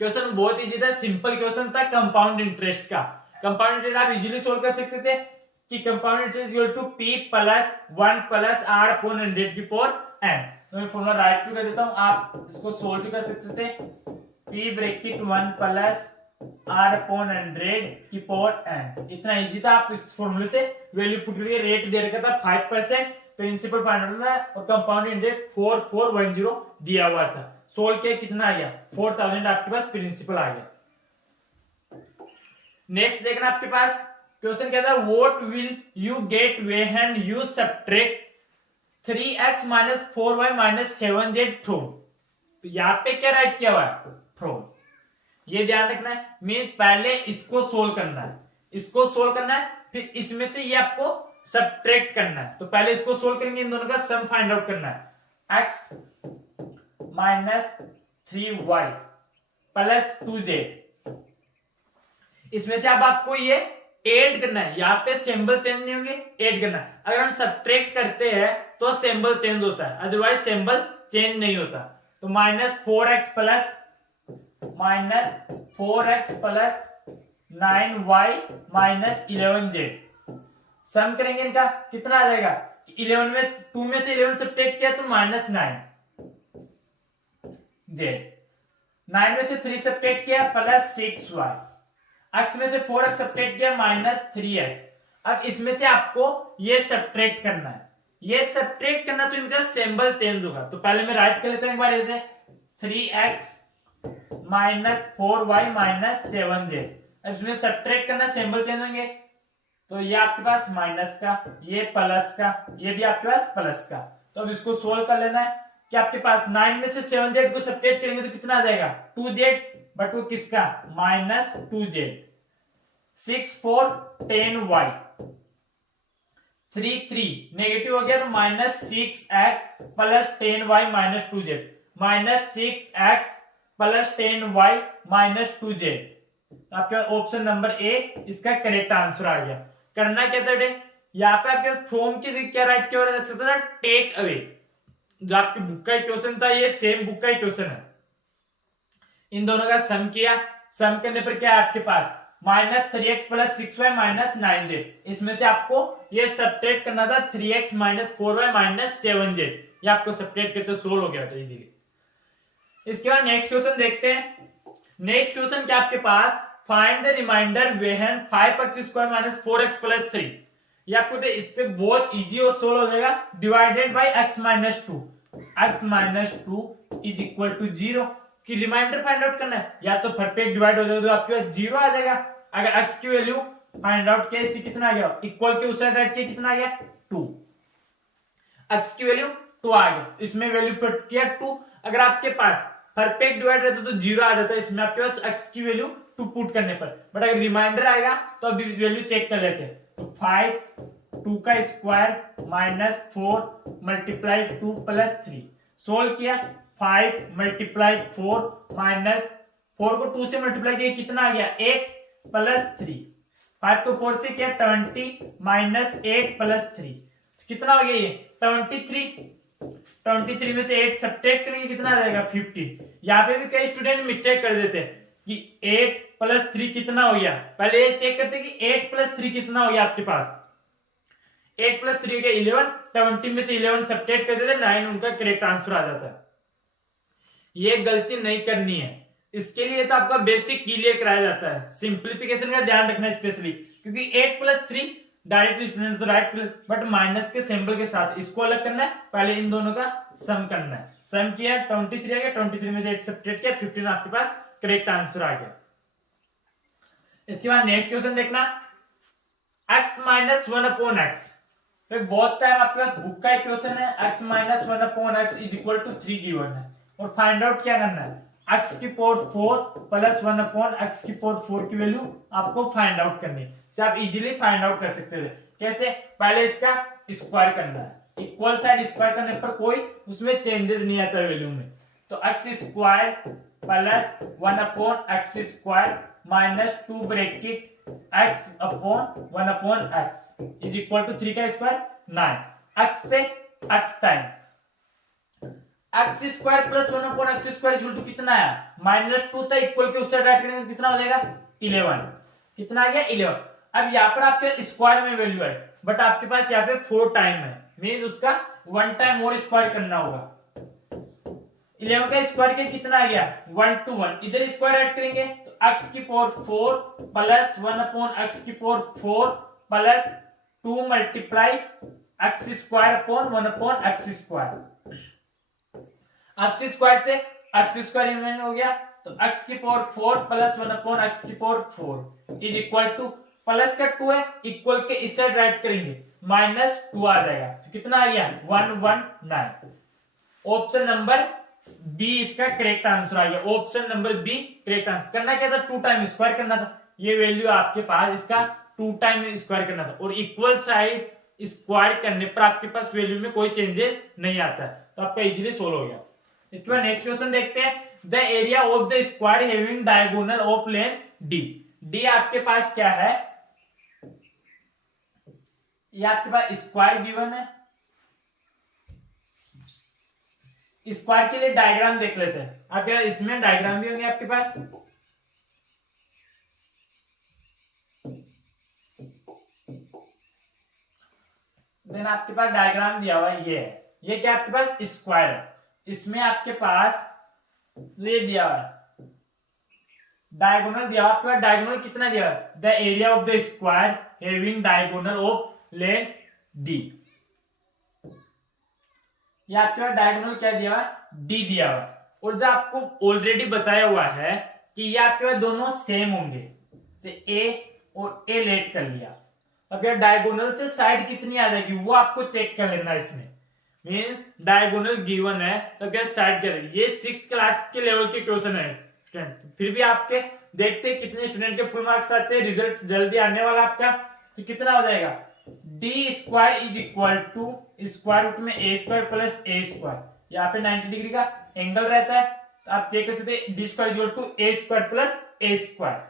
क्वेश्चन बहुत इजी था, सिंपल क्वेश्चन था कंपाउंड इंटरेस्ट का। कंपाउंड इंटरेस्ट आप इजीली सोल्व कर सकते थे कि compound interest equal to P plus 1 plus R upon 100 की पावर n। तो मैं फॉर्मूला राइट भी कर देता हूं, आप इसको सोल्व भी कर सकते थे। P bracket 1 plus r upon 100 की पावर n। इतना इजी था। आप इस फॉर्मूले से वैल्यू पुट करके रेट दे रखा था 5%, प्रिंसिपल फाइंड आउट करना है और कंपाउंड इंटरेस्ट 4410 दिया हुआ था। सोल्व किया, कितना आ गया 4000 आपके पास प्रिंसिपल आ गया। नेक्स्ट देखना आपके पास क्वेश्चन क्या था, what will you get when you subtract 3x minus 4y minus 7z from. यहाँ पे क्या राइट किया हुआ है, फ्रॉम। ये ध्यान रखना है, मीन्स पहले इसको सोल्व करना है, इसको सोल्व करना है, फिर इसमें से ये आपको सब्ट्रैक्ट करना है। तो पहले इसको सोल्व करेंगे, इन दोनों का सम फाइंड आउट करना है। x minus 3y plus 2z, इसमें से अब आपको ये ऐड करना है। यहाँ पे सिंबल चेंज नहीं होंगे, ऐड करना है। अगर हम सब्ट्रैक्ट करते हैं तो सिंबल चेंज होता है, अदरवाइज सिंबल चेंज नहीं होता। तो minus 4x plus 9y minus 11z, सम करेंगे इनका, कितना आ जाएगा, 11 में 2 में से 11 सब्ट्रैक्ट किया तो माइनस 9z, 9 में से 3 सब्ट्रैक्ट किया प्लस 6y, x में से 4x सब्ट्रैक्ट किया माइनस 3x। अब इसमें से आपको ये सब्ट्रैक्ट करना है, ये सब्ट्रैक्ट करना तो इनका सिंबल चेंज होगा। तो पहले मैं राइट कर लेता हूं एक बार ऐसे, 3x minus 4y minus 7z। अब इसमें सब्ट्रैक्ट करना, सिंबल चेंज होंगे, तो ये आपके पास माइनस का, ये प्लस का, ये भी आपके पास प्लस का। तो अब इसको सोल्व कर लेना है कि आपके पास 9 में से 7z को सब्ट्रैक्ट करेंगे तो कितना आ जाएगा 2z, बट वो किसका, माइनस 2z। 6 4 10y, 3 3 नेगेटिव हो गया तो minus 6x plus 10y minus 2z, minus 6x plus 10y minus 2z। आपके ऑप्शन नंबर ए इसका करेक्ट आंसर आ गया। करना क्या था, यहाँ पे आपके फ्रॉम की क्या राइट किया जा सकता था, टेक अवे। जो आपकी बुक का क्वेश्चन था, ये सेम बुक का क्वेश्चन है। इन दोनों का सम किया, सम करने पर क्या है आपके पास, minus 3x plus 6y minus 9z। इसमें से आपको ये सब्ट्रैक्ट करना था 3x minus 4y minus 7z। ये आपको सब्ट्रैक्ट करते सोल्व हो गया था इजीली। इसके बाद नेक्स्ट क्वेश्चन देखते हैं। नेक्स्ट क्वेश्चन क्या आपके पास, find the remainder when 5x square minus 4x plus 3। ये आपको तो इससे बहुत इजी और सोल्व हो जाएगा, divided by x minus 2, x minus 2 is equal to 0 की रिमाइंडर फाइंड आउट करना है। या तो परफेक्ट डिवाइड हो जाएगा तो आपके पास 0 आ जाएगा। अगर x की वैल्यू फाइंड आउट किया, इससे कितना आ गया, इक्वल के उस साइड राइट किया, कितना आ गया 2, x की वैल्यू 2 आ गया, इसमें वैल्यू पुट किया 2। अगर आपके पास परफेक्ट डिवाइड रहता तो 0 आ जाता है, इसमें आपके पास x की वैल्यू 2 पुट करने पर। बट अगर रिमाइंडर आएगा तो अभी वैल्यू चेक कर लेते हैं। तो 5 2 का square minus 4 multiply 2 plus 3, solve किया 5 मल्टीप्लाई 4 माइनस 4 को 2 से मल्टीप्लाई किया, कितना आ गया 8 प्लस 3, 5 को 4 से किया 20 माइनस 8 प्लस 3, कितना हो गया ये 23। 23 में से 8 सब्ट्रैक्ट करेंगे, कितना आ जाएगा 15। यहाँ पे भी कई स्टूडेंट मिस्टेक कर देते हैं कि 8 प्लस 3 कितना हो गया। पहले ये चेक करते हैं कि 8 प्लस 3 कितना हो गया आपके पास। 8 प्लस 3 हो गया 11, 20 में से 11 सब्ट्रैक्ट कर देते 9, उनका करेक्ट आंसर आ जाता है। ये गलती नहीं करनी है, इसके लिए तो आपका बेसिक क्लियर कराया जाता है। सिंप्लीफिकेशन का ध्यान रखना स्पेशली, क्योंकि 8 प्लस 3 डायरेक्टली स्टूडेंट तो राइट, बट माइनस के सिंबल के साथ इसको अलग करना है। पहले इन दोनों का सम करना है, सम किया 23 आ गया, 23 में से 8 सब्ट्रैक्ट किया 15, आपके पास करेक्ट आंसर आ गया। इसके बाद नेक्स्ट क्वेश्चन देखना, x माइनस 1 अपॉन x। तो बहुत टाइम आपके पास बुक का क्वेश्चन है, x minus 1 upon x is equal to 3 given है, और फाइंड आउट क्या करना है, x की पावर 4 प्लस 1 अपॉन x की पावर 4 की वैल्यू आपको फाइंड आउट करनी है। आप इजीली फाइंड आउट कर सकते थे। कैसे, पहले इसका स्क्वायर करना है, इक्वल साइड स्क्वायर करने पर कोई उसमें चेंजेस नहीं आता वैल्यू में। तो x square plus 1 upon x square minus 2 bracket x upon 1 upon x is equal to 3 का स्क्वायर 9, x से x time x square plus 1 upon x square equal to कितना है, माइनस 2 था, इक्वल के उस साइड राइट करेंगे तो कितना हो जाएगा 11, कितना आ गया 11। अब यहाँ पर आपके स्क्वायर में वैल्यू है, बट आपके पास यहाँ पे 4 टाइम है, मीन्स उसका 1 टाइम और स्क्वायर करना होगा। 11 का स्क्वायर के कितना आ गया 1 to 1, इधर स्क्वायर ऐड करेंगे तो x की पावर 4 प्लस 1 अपॉन x की power 4 plus 2 multiply x square upon 1 upon x square. x square से x स्क्वायर रिमेन हो गया, तो x की पावर 4 प्लस 1 अपॉन x की power 4 is equal to, plus का 2 है, इक्वल के इस साइड राइट करेंगे, माइनस 2 आ जाएगा, तो कितना आ गया 119। ऑप्शन नंबर बी इसका करेक्ट आंसर आ गया। Option number B correct answer. करना क्या था, 2 टाइम स्क्वायर करना था, ये वैल्यू आपके पास इसका 2 टाइम स्क्वायर करना था, और इक्वल साइड स्क्वायर करने पर आपके पास वैल्यू में कोई चेंजेस नहीं आता है, तो आपका इजीली सोल्व हो गया। इसके बाद नेक्स्ट क्वेश्चन देखते हैं। The area of the square having diagonal of lane D. D आपके पास क्या है, ये आपके पास स्क्वायर गिवन है। स्क्वायर के लिए डायग्राम देख लेते हैं। आप यार इसमें डायग्राम भी होंगे आपके पास। देन आपके पास डायग्राम दिया हुआ ये है, ये क्या आपके पास स्क्वायर है, इसमें आपके पास ये दिया हुआ है डायगोनल दिया हुआ। आपके पास डायगोनल कितना दिया हुआ, the area of the square having diagonal of lane D. ये आपके पास डायगोनल क्या दिया हुआ, डी दिया हुआ, और जो आपको ऑलरेडी बताया हुआ है कि ये आपके पास दोनों सेम होंगे, से ए और ए लेट कर लिया। अब यार डायगोनल से साइड कितनी आ जाएगी वो आपको चेक कर लेना। इसमें मींस डायगोनल गिवन है तो क्या साइड क्या रहेगी। ये 6th क्लास के लेवल के क्वेश्चन है स्टूडेंट, फिर भी आपके देखते हैं कितने स्टूडेंट के फुल मार्क्स आते हैं, रिजल्ट जल्दी आने वाला आपका। तो कितना हो जाएगा, D square is equal to square root में A square plus A square, यहाँ पे 90 डिग्री का एंगल रहता है, तो आप चेक कर सकते हैं D square equal to A square plus A square.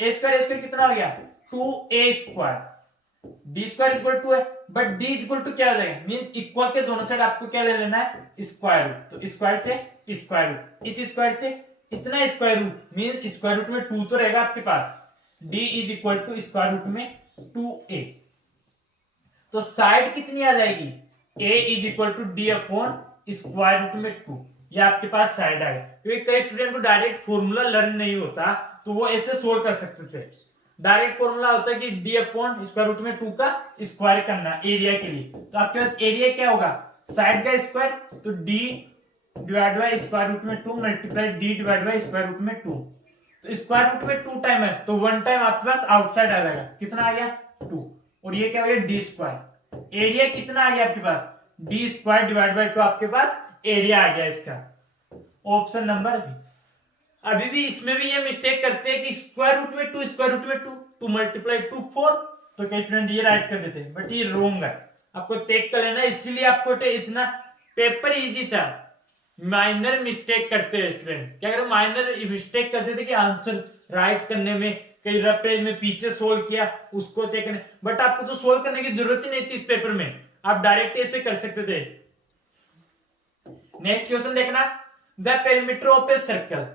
A square कितना हो गया 2a square, D square equal to है, बट डी इक्वल टू क्या हो जाएगा, मीन इक्वल के दोनों साइड आपको क्या ले लेना है स्क्वायर रूट, तो स्क्वायर से स्क्वायर रूट, इस स्क्वायर से इतना square root, mean square root में 2 तो रहेगा आपके पास, d is equal to square root में 2a, तो साइड कितनी आ जाएगी a is equal to D upon square root में 2, ये आपके पास साइड आएगा। क्योंकि कई स्टूडेंट को डायरेक्ट फॉर्मूला लर्न नहीं होता तो वो ऐसे सोल्व कर सकते थे। डायरेक्ट फॉर्मूला होता है कि डी अपॉन स्क्वायर रूट में 2 का स्क्वायर करना एरिया के लिए, तो आपके पास एरिया क्या होगा साइड का स्क्वायर, तो D divide by square root में 2 multiply D divide by square root में 2, तो स्क्वायर रूट में 2 टाइम है तो 1 टाइम आपके पास आउटसाइड आ जाएगा, कितना आ गया 2, और ये क्या हो गया डी स्क्वायर। एरिया कितना आ गया आपके पास डी स्क्वायर डिवाइड बाय 2, आपके पास एरिया आ गया इसका, ऑप्शन नंबर बी। अभी भी इसमें भी ये मिस्टेक करते हैं कि स्क्वायर रूट में 2 स्क्वायर रूट में 2 मल्टीप्लाई 2 4, तो क्या स्टूडेंट ये राइट कर देते हैं, बट ये रॉन्ग है, आपको चेक कर लेना। इसीलिए आपको इतना पेपर इजी था, माइनर मिस्टेक करते हैं स्टूडेंट, क्या कहते माइनर मिस्टेक करते थे कि आंसर राइट करने में, कई रफ पेज में पीछे सोल्व किया उसको चेक करने, बट आपको तो सोल्व करने की जरूरत ही नहीं थी इस पेपर में, आप डायरेक्ट ऐसे कर सकते थे। नेक्स्ट क्वेश्चन देखना, the perimeter of a circle.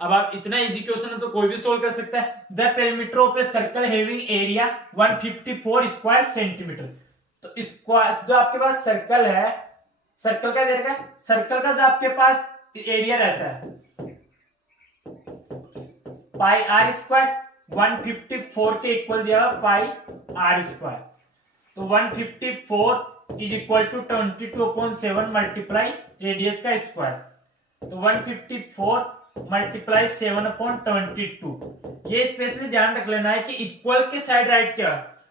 अब आप इतना इजी क्वेश्चन है तो कोई भी सोल्व कर सकता है। The perimeter of a circle having area 154 square centimetre, तो स्क्वायर जो आपके पास सर्कल है, सर्कल का देगा, सर्कल का जो आपके पास एरिया रहता है पाई आर स्क्वायर, 154 के इक्वल दिया हुआ पाई आर स्क्वायर, तो 154 is equal to 22/7 multiply radius का स्क्वायर, तो 154 मल्टीप्लाई 7/22। ये स्पेशली ध्यान रख लेना है कि इक्वल के साइड राइट क्या,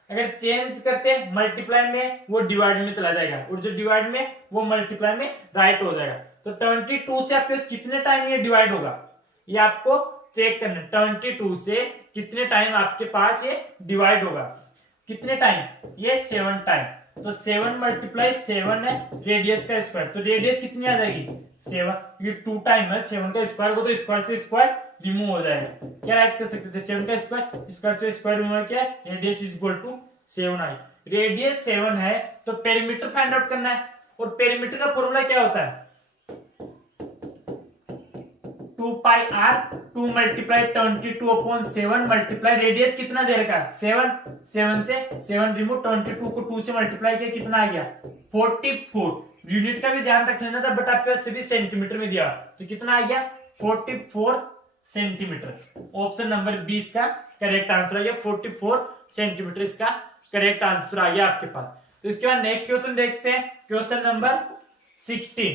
अगर चेंज करते हैं मल्टीप्लाई में वो डिवाइड में चला जाएगा, और जो डिवाइड में वो मल्टीप्लाई में राइट हो जाएगा, तो 22 से आपके कितने टाइम ये डिवाइड होगा ये आपको चेक करना है। 22 से कितने टाइम आपके पास ये डिवाइड होगा, कितने टाइम, ये 7 टाइम, तो 7 मल्टीप्लाई 7 है रेडियस का स्क्वायर, तो रेडियस कितनी आ जाएगी 7, ये 2 टाइम है 7 का स्क्वायर को, तो स्क्वायर से स्क्वायर रिमूव हो जाएगा, क्या राइट कर सकते थे 7 का स्क्वायर से स्क्वायर रिमूव क्या है, रेडियस इज इक्वल टू 7 आई। रेडियस 7 है तो पेरीमीटर फाइंड आउट करना है, और पेरीमीटर का फॉर्मूला क्या होता है 2 पाई आर, 2 मल्टीप्लाई 22/7 मल्टीप्लाई रेडियस कितना दे रखा है 7, 7 से 7 रिमूव, 22 को 2 से मल्टीप्लाई किया कितना आ गया 44। यूनिट का भी ध्यान रख लेना था, बट आपके पास सभी सेंटीमीटर में दिया, तो कितना आ गया 44 सेंटीमीटर। ऑप्शन नंबर 20 का करेक्ट आंसर आ गया, 44 सेंटीमीटर इसका करेक्ट आंसर आ गया आपके पास। तो इसके बाद नेक्स्ट क्वेश्चन देखते हैं, क्वेश्चन नंबर 16।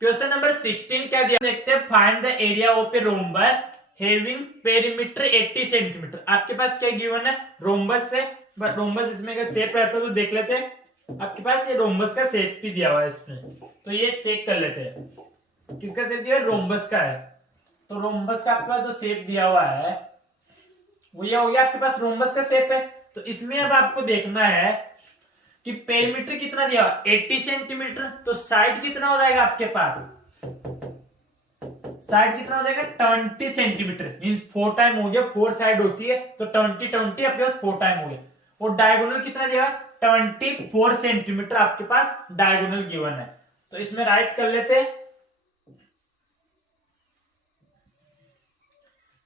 क्वेश्चन नंबर 16 क्या दिया देखते हैं, find the area of a rhombus having perimeter 80 centimetre. आपके पास क्या गिवन है, रोम्बस से, बट रोम्बस इसमें का शेप रहता है तो देख लेते हैं। आपके पास ये रोम्बस का शेप भी दिया हुआ है इसमें, तो ये चेक कर लेते हैं किसका शेप दिया है, रोम्बस का है। तो रोम्बस का आपके पास जो शेप दिया हुआ है वो ये हो गया, आपके पास रोम्बस का शेप है। तो इसमें अब आपको देखना है कि पेरीमीटर कितना दिया हुआ, 80 सेंटीमीटर। तो साइड कितना हो जाएगा आपके पास, साइड कितना हो जाएगा 20 सेंटीमीटर, मींस 4 टाइम हो गया, 4 साइड होती है तो 20 20 आपके पास 4 टाइम हो गया। और डायगोनल कितना दिया, 24 सेंटीमीटर आपके पास डायगोनल गिवन है। तो इसमें राइट कर लेते हैं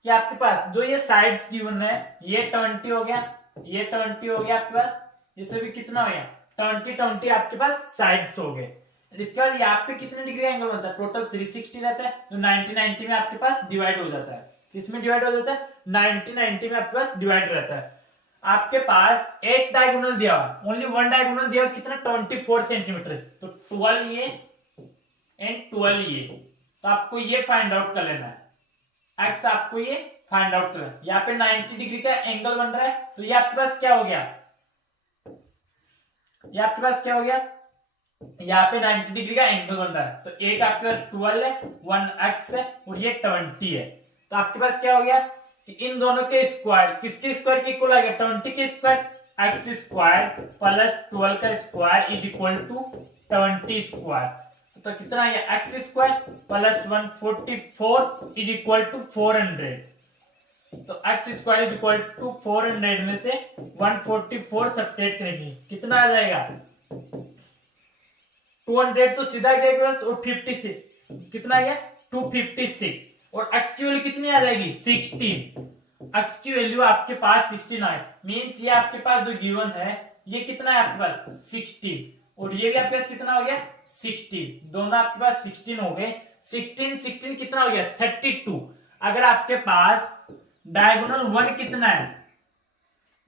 कि आपके पास जो ये साइड्स गिवन है, ये 20 हो गया, ये 20 हो गया आपके पास, इससे भी कितना हो गया 20 20 आपके पास साइड्स हो गए। इसके बाद यहाँ पे कितने डिग्री एंगल बनता है, टोटल 360 रहता है, तो 90 90 में आपके पास डिवाइड हो जाता है। किसमें डिवाइड हो जाता है, 90 90 में आपके पास डिवाइड रहता है। आपके पास एक डायगोनल दिया हुआ, ओनली वन डायगोनल दिया हुआ, कितना 24 सेंटीमीटर, तो 12 ये एंड 12 ये। तो आपको ये फाइंड आउट कर लेना है, एक्स आपको ये फाइंड आउट करना है। यहाँ पे 90 डिग्री का एंगल बन रहा है, तो ये आपके पास क्या हो गया, ये आपके पास क्या हो गया, यहाँ पे 90 डिग्री का एंगल बन रहा है। तो एक आपके पास 12 है, 1 एक्स है और ये 20 है। तो आपके पास क्या हो गया कि इन दोनों के स्क्वायर, किसके स्क्वायर के इक्वल आ गया, 20 के स्क्वायर, एक्स स्क्वायर प्लस 12 का square is equal to 20 square. तो कितना आ गया, x square plus 144 is equal to 400। तो x square is equal to 400 में से 144 सब्ट्रैक्ट करेंगे, कितना आ जाएगा 200, तो सीधा गया और 56 कितना आ गया 256। और x की वैल्यू कितनी आ जाएगी 16। x की वैल्यू आपके पास 16 आए, मींस ये आपके पास जो गिवन है ये कितना है आपके पास 16, और ये भी आपके पास कितना हो गया 16, दोनों आपके पास 16 हो गए। 16 16 कितना हो गया 32। अगर आपके पास डायगोनल 1 कितना है,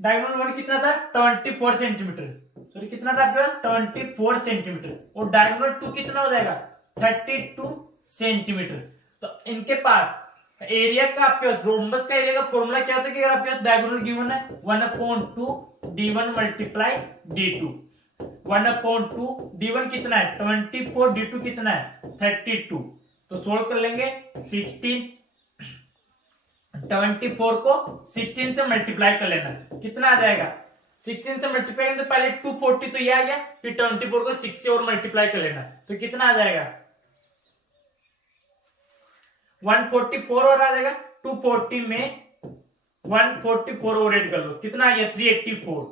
डायगोनल 1 कितना था 24 सेंटीमीटर, सॉरी कितना था आपके पास 24 सेंटीमीटर, और डायगोनल 2 कितना हो जाएगा 32 सेंटीमीटर। तो इनके पास एरिया का, आपके पास रोम्बस का एरिया का फॉर्मूला क्या होता है कि अगर आपके पास डायगोनल गिवन है 1/2 d1 मल्टीप्लाई d2, 1/2 d1 कितना है 24, d2 कितना है 32। तो सोल्व कर लेंगे, 16 24 को 16 से मल्टीप्लाई कर लेना, कितना आ जाएगा 16 से मल्टीप्लाई करें तो पहले 240 तो ये आ गया, फिर 24 को 6 से और मल्टीप्लाई कर लेना, तो कितना आ जाएगा 144 और आ जाएगा। 240 में 144 और ऐड कर लो, कितना आ गया 384,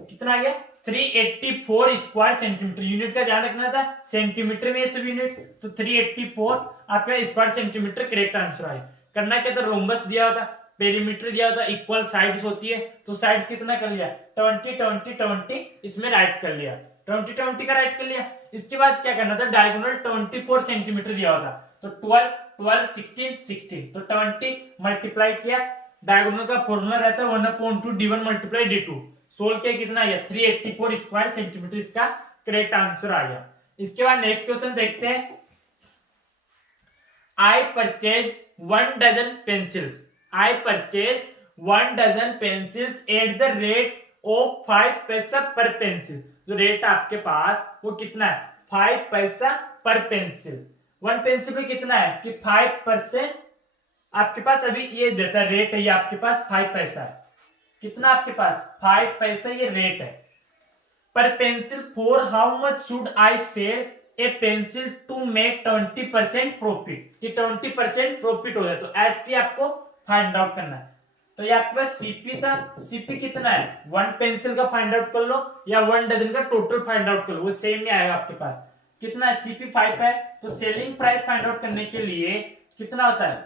कितना आ गया 384 स्क्वायर सेंटीमीटर। यूनिट का ध्यान रखना था, सेंटीमीटर में सब यूनिट, तो 384 आपका स्क्वायर सेंटीमीटर करेक्ट आंसर आया। करना क्या था, रोम्बस दिया होता, पेरीमीटर दिया होता, इक्वल साइड्स होती है, तो साइड्स कितना कर लिया 20 20 20, इसमें राइट कर लिया, 20 20 का राइट कर लिया। इसके बाद क्या करना था, डायगोनल 24 सेंटीमीटर दिया होता, तो 12 12 16 16, तो 20 मल्टीप्लाई किया, डायगोनल का फॉर्मूला रहता है 1/2 d1 मल्टीप्लाई d2, सोल्व किया कितना आ गया 384 स्क्वायर सेंटीमीटर, इसका करेक्ट आंसर आ गया। इसके बाद नेक्स्ट क्वेश्चन देखते हैं, I purchase 1 dozen pencils, I purchased 1 dozen pencils at the rate of 5 पैसा पर पेंसिल। जो रेट आपके पास वो कितना है 5 पैसा पर पेंसिल। 1 पेंसिल में कितना है कि 5% आपके पास अभी ये देता है, रेट है ये आपके पास 5 पैसा है, कितना आपके पास 5 पैसा ये रेट है पर pencil. For how much should I sell a pencil to make 20% profit, कि 20% प्रॉफिट हो जाए, तो एसपी आपको फाइंड आउट करना है। तो ये आपके पास सीपी था, सीपी कितना है 1 पेंसिल का फाइंड आउट कर लो या 1 डजन का टोटल फाइंड आउट कर लो, वो सेम ही आएगा आपके पास। कितना है सीपी 5 है, तो सेलिंग प्राइस फाइंड आउट करने के लिए कितना होता है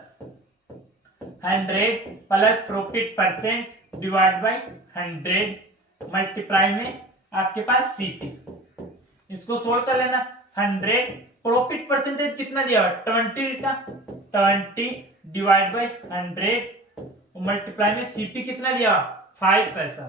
100 plus profit percent divide by 100 multiply में आपके पास सीपी। इसको सोल्व कर लेना, 100 प्रॉफिट परसेंटेज कितना दिया हुआ, 20 का 20 डिवाइड बाई 100 मल्टीप्लाई में सीपी कितना दिया, 5 पैसा।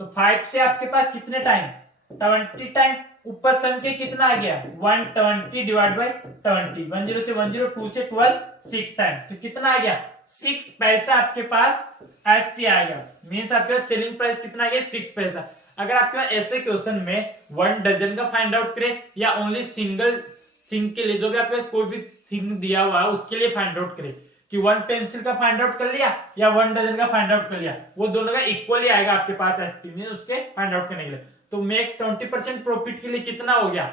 तो 5 से आपके पास कितने टाइम, 20 टाइम, ऊपर सम के कितना आ गया 120 डिवाइड बाई 20, 10 से 10, 2 से 12, 6 टाइम, तो कितना आ गया 6 पैसा आपके पास एसपी आ गया। मीन्स आपके पास सेलिंग प्राइस कितना आ गया 6 पैसा। अगर आपके पास ऐसे क्वेश्चन में 1 डजन का फाइंड आउट करे या ओनली सिंगल थिंग के लिए, जो भी आपके पास कोई भी थिंग दिया हुआ है उसके लिए फाइंड आउट करे कि 1 पेंसिल का फाइंड आउट कर लिया या 1 डजन का फाइंड आउट कर लिया, वो दोनों का इक्वली आएगा आपके पास एसपी में उसके फाइंड आउट करने के लिए। तो मेक 20% प्रॉफिट के लिए कितना हो गया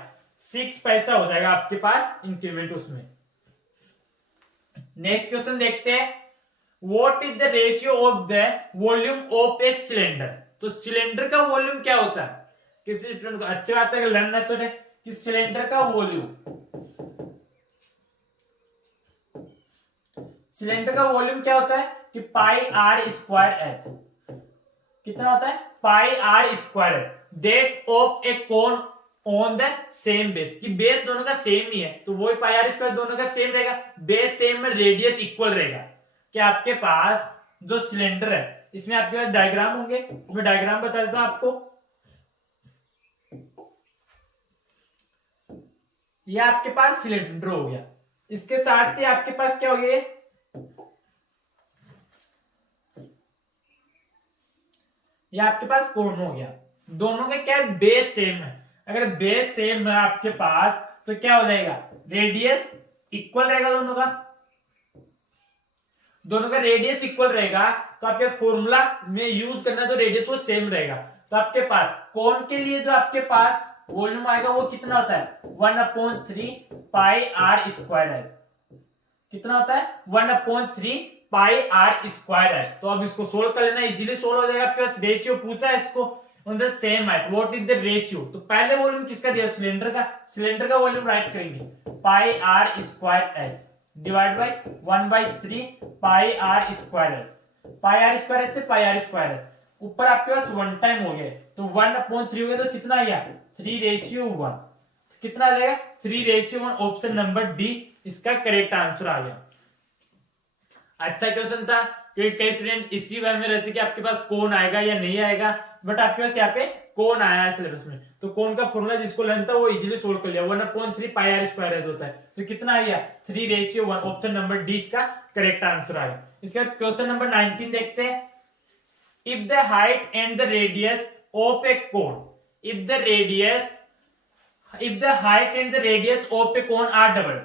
6 पैसा हो जाएगा आपके पास इंक्रीमेंट उसमें। नेक्स्ट क्वेश्चन देखते हैं, what is the ratio of the volume of a cylinder. तो सिलेंडर का वॉल्यूम क्या होता है, किसी स्टूडेंट को अच्छी बात है लर्नर तो है कि सिलेंडर का वॉल्यूम, सिलेंडर का वॉल्यूम क्या होता है कि पाई आर स्क्वायर एच, कितना होता है pi R square that of a cone on the same base, कि बेस दोनों का सेम ही है तो वो पाई आर स्क्वायर दोनों का सेम रहेगा, बेस सेम में रेडियस इक्वल रहेगा। कि आपके पास जो सिलेंडर है इसमें आपके पास डायग्राम होंगे, मैं डायग्राम बता देता हूं आपको। ये आपके पास सिलेंडर हो गया, इसके साथ ही आपके पास क्या हो गया, ये आपके पास कोण हो गया। दोनों का क्या बेस सेम है, अगर बेस सेम है आपके पास तो क्या हो जाएगा रेडियस इक्वल रहेगा, दोनों का रेडियस इक्वल रहेगा तो आपके फॉर्मूला में यूज करना जो रेडियस वो सेम रहेगा। तो आपके पास कोण के लिए जो आपके पास वॉल्यूम आएगा वो कितना होता है 1/3 पाई आर स्क्वायर है, कितना होता है 1/3 पाई आर स्क्वायर है। तो अब इसको सोल्व कर लेना, इजीली सोल्व हो जाएगा। आपके पास रेशियो पूछा है इसको on the same height, what is the ratio. तो पहले वॉल्यूम किसका दिया सिलेंडर का, सिलेंडर का वॉल्यूम राइट करेंगे pi R square H divide by 1/3 pi R square H, pi R square H से पाई आर स्क्वायर एच, ऊपर आपके पास 1 टाइम हो गया तो 1/3 हो गया तो कितना आ गया 3:1, कितना आ जाएगा 3:1। ऑप्शन नंबर डी इसका करेक्ट आंसर आ गया। अच्छा क्वेश्चन था क्योंकि कई स्टूडेंट इसी वे में रहते कि आपके पास कौन आएगा या नहीं आएगा, बट आपके पास यहाँ पे कौन आया है सिलेबस में, तो कौन का फॉर्मूला जिसको लर्न था वो इजीली सोल्व कर लिया। 1/3 पाई आर स्क्वायर होता है तो कितना आ गया 3:1। ऑप्शन नंबर डी इसका करेक्ट आंसर आ गया। इसके बाद क्वेश्चन नंबर 19 देखते हैं, if the height and the radius of a cone, if the height and the radius of a cone are double.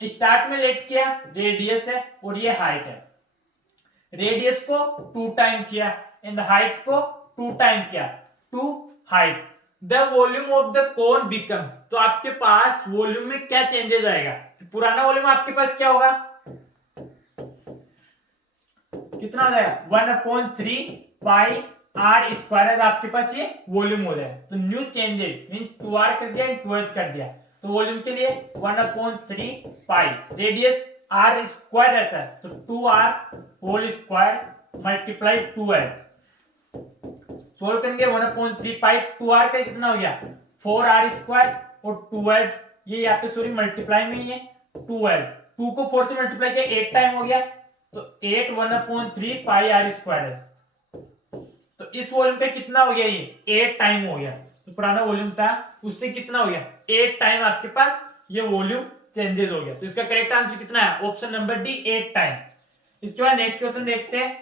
Start में लेट किया रेडियस है और ये हाइट है, रेडियस को 2 टाइम किया एंड हाइट को 2 टाइम किया, 2 height, the volume of the cone become. तो आपके पास वॉल्यूम में क्या चेंजेस आएगा, पुराना वॉल्यूम आपके पास क्या होगा कितना हो जाएगा 1/3 पाई आर स्क्वायर, आपके पास ये वॉल्यूम हो जाएगा। तो न्यू चेंजेस मींस 2r कर दिया एंड 2h कर दिया, तो वॉल्यूम के लिए 1/3 पाई, रेडियस आर स्क्वायर रहता है तो 2r whole square multiply 2h, solve करेंगे 1/3 पाई, 2r का कितना हो गया 4r स्क्वायर और 2h, ये यहाँ पे सॉरी मल्टीप्लाई में ही है 2h, 2 को 4 से मल्टीप्लाई किया 8 टाइम हो गया तो 8 1/3 पाई आर स्क्वायर है। तो इस वॉल्यूम पे कितना हो गया ये 8 टाइम हो गया, तो पुराना वॉल्यूम था उससे कितना हो गया 8 टाइम आपके पास ये वॉल्यूम चेंजेस हो गया। तो इसका करेक्ट आंसर कितना है ऑप्शन नंबर डी 8 टाइम। इसके बाद नेक्स्ट क्वेश्चन देखते हैं,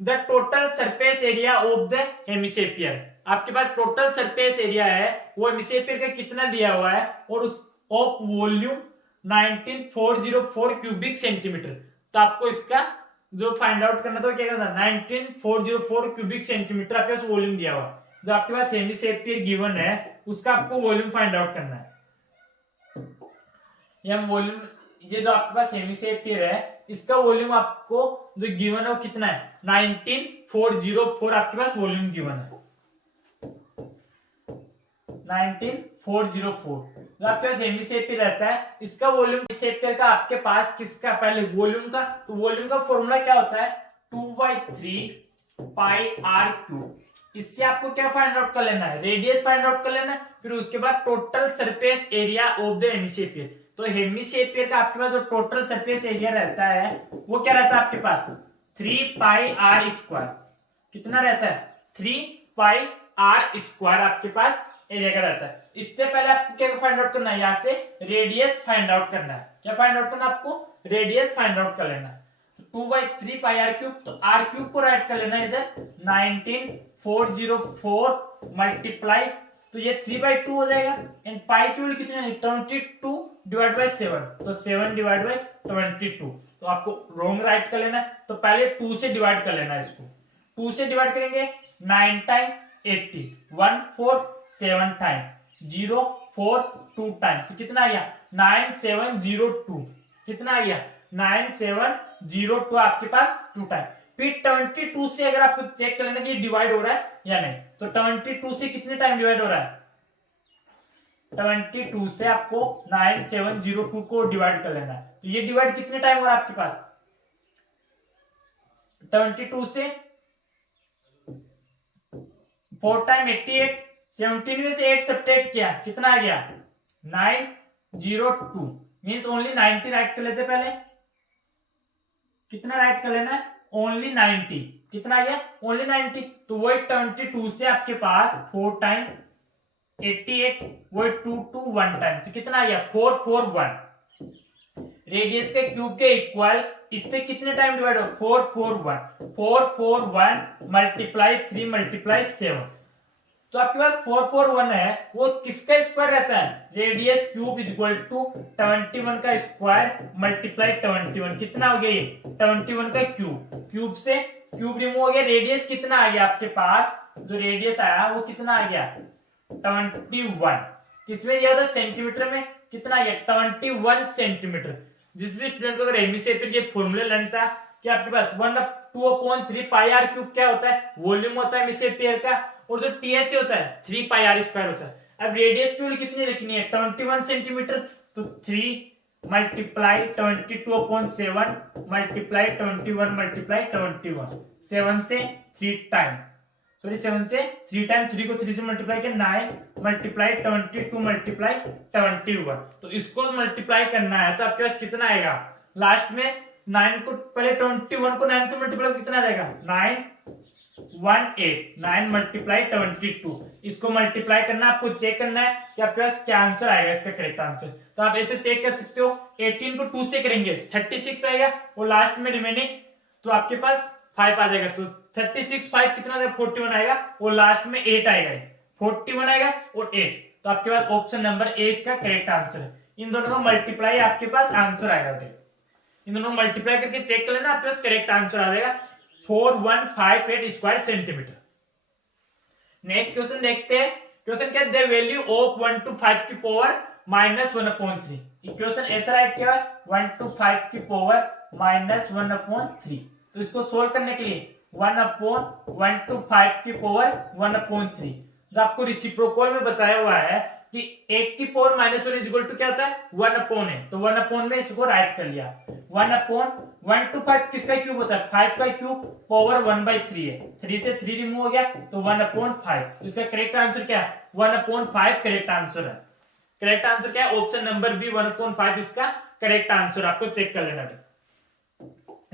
the total surface area of the hemisphere. आपके पास टोटल सरफेस एरिया है वो हेमिस्फीयर का कितना दिया हुआ है और उस ऑफ वॉल्यूम 19404 क्यूबिक सेंटीमीटर। तो आपको इसका जो फाइंड आउट करना था क्या करना 19404 क्यूबिक सेंटीमीटर आपके पास वॉल्यूम दिया हुआ, जो आपके पास हेमिस्फीयर गिवन है उसका आपको वॉल्यूम फाइंड आउट करना है। ये वॉल्यूम, ये जो आपके पास हेमिस्फीयर है इसका वॉल्यूम आपको जो गिवन है वो कितना है 19404 आपके पास वॉल्यूम गिवन है 19404, जो आपके पास हेमिस्फीयर रहता है इसका वॉल्यूम हेमिस्फीयर का आपके पास किसका पहले वॉल्यूम का, तो वॉल्यूम का फॉर्मूला क्या होता है 2/3 पाई आर क्यूब इससे आपको क्या फाइंड आउट कर लेना है, रेडियस फाइंड आउट कर लेना है, फिर उसके बाद total surface area of the hemisphere. तो हेमिस्फीयर का आपके पास जो टोटल सरफेस एरिया रहता है वो क्या रहता है आपके पास 3πr²। कितना रहता है 3πr² आपके पास एरिया का रहता है। इससे पहले आपको क्या फाइंड आउट करना है, यहाँ से रेडियस फाइंड आउट करना है। क्या फाइंड आउट करना है आपको, रेडियस फाइंड आउट कर लेना है। 2/3πr³ तो r³ को राइट कर लेना है इधर 19404 मल्टीप्लाई, तो ये 3/2 हो जाएगा। एंड पाई की वैल्यू कितनी है 22/7, तो 7/22। तो आपको रोंग राइट कर लेना है, तो पहले 2 से डिवाइड कर लेना है। इसको 2 से डिवाइड करेंगे 9 टाइम 80, 147 टाइम 042 टाइम, तो कितना आ गया 9702। कितना आ गया 9702 आपके पास 2 टाइम। फिर 22 से अगर आपको चेक कर लेना कि डिवाइड हो रहा है या नहीं, तो 22 से कितने टाइम डिवाइड हो रहा है 22 से आपको 9702 को डिवाइड कर लेना है। तो ये डिवाइड कितने टाइम हो रहा है आपके पास 22 से 4 टाइम 88, 17 में से 8 सब्ट्रैक्ट किया कितना आ गया 902, मींस ओनली 90 राइट कर लेते पहले। कितना राइट कर लेना है ओनली 90, कितना आ गया ओनली 90। तो वही 22 से आपके पास 4 टाइम 88, वही 2 to 1 टाइम, तो कितना आ गया 441। रेडियस के क्यूब के इक्वल इससे कितने टाइम डिवाइड हो 441 मल्टीप्लाई 3 मल्टीप्लाई 7। तो आपके पास 441 है, वो किसका स्क्वायर रहता है रेडियस क्यूब इक्वल टू 21 का स्क्वायर मल्टीप्लाई 21। कितना हो गया ये 21 का क्यूब, क्यूब से क्यूब रिमूव हो गया। रेडियस कितना आ गया आपके पास, जो रेडियस आया वो कितना आ गया 21। किसमें दिया था सेंटीमीटर में, कितना आ गया 21 सेंटीमीटर। जिस भी स्टूडेंट को अगर हेमिस्फीयर के फॉर्मूले लेना था कि आपके पास 1/2/3πr³ क्या होता है वॉल्यूम होता है हेमिस्फीयर का, और जो टीएस होता है 3πr² होता है। अब रेडियस की वैल्यू कितनी रखनी है 21 सेंटीमीटर, तो 3 मल्टीप्लाई 22/7 मल्टीप्लाई 21 मल्टीप्लाई 21, 7 से 3 टाइम, सॉरी 7 से 3 टाइम, 3 को 3 से मल्टीप्लाई किया 9 मल्टीप्लाई 22 मल्टीप्लाई 21। तो इसको मल्टीप्लाई करना है तो आपके पास कितना आएगा लास्ट में 9 को पहले 21 को 9 से मल्टीप्लाई कितना आ जाएगा 918, 9 मल्टीप्लाई 22। इसको मल्टीप्लाई करना आपको चेक करना है कि आपके पास क्या आंसर आएगा इसका करेक्ट आंसर। तो आप ऐसे चेक कर सकते हो 18 को 2 से करेंगे 36 आएगा, और लास्ट में रिमेनिंग तो आपके पास 5 आ जाएगा। तो 36 5 कितना आएगा 41 आएगा, और लास्ट में 8 आएगा, 41 आएगा और 8। तो आपके पास ऑप्शन नंबर ए इसका करेक्ट आंसर है। इन दोनों का मल्टीप्लाई आपके पास आंसर आएगा। इन दोनों मल्टीप्लाई करके चेक कर लेना, आपके पास करेक्ट आंसर आ जाएगा 4158 स्क्वायर सेंटीमीटर। नेक्स्ट क्वेश्चन देखते हैं। क्वेश्चन क्या है द वैल्यू ऑफ 1 to 5 की पावर -1/3। इक्वेशन ऐसा राइट किया 1 to 5 की पावर -1/3। तो इसको सोल्व करने के लिए 1 to 5 की पावर 1/3, जो आपको रेसिप्रोकल में बताया हुआ है कि 8 की पावर -1 इक्वल टू क्या होता है 1/n है, तो 1/n में इसको राइट कर लिया। 1 to 5 किसका क्यूब होता है 5 का क्यूब, पावर 1/3 है, 3 से 3 रिमूव हो गया तो 1/5। तो इसका करेक्ट आंसर क्या है 1/5 करेक्ट आंसर है। करेक्ट आंसर क्या है ऑप्शन नंबर बी 1/5 इसका करेक्ट आंसर, आपको चेक कर लेना।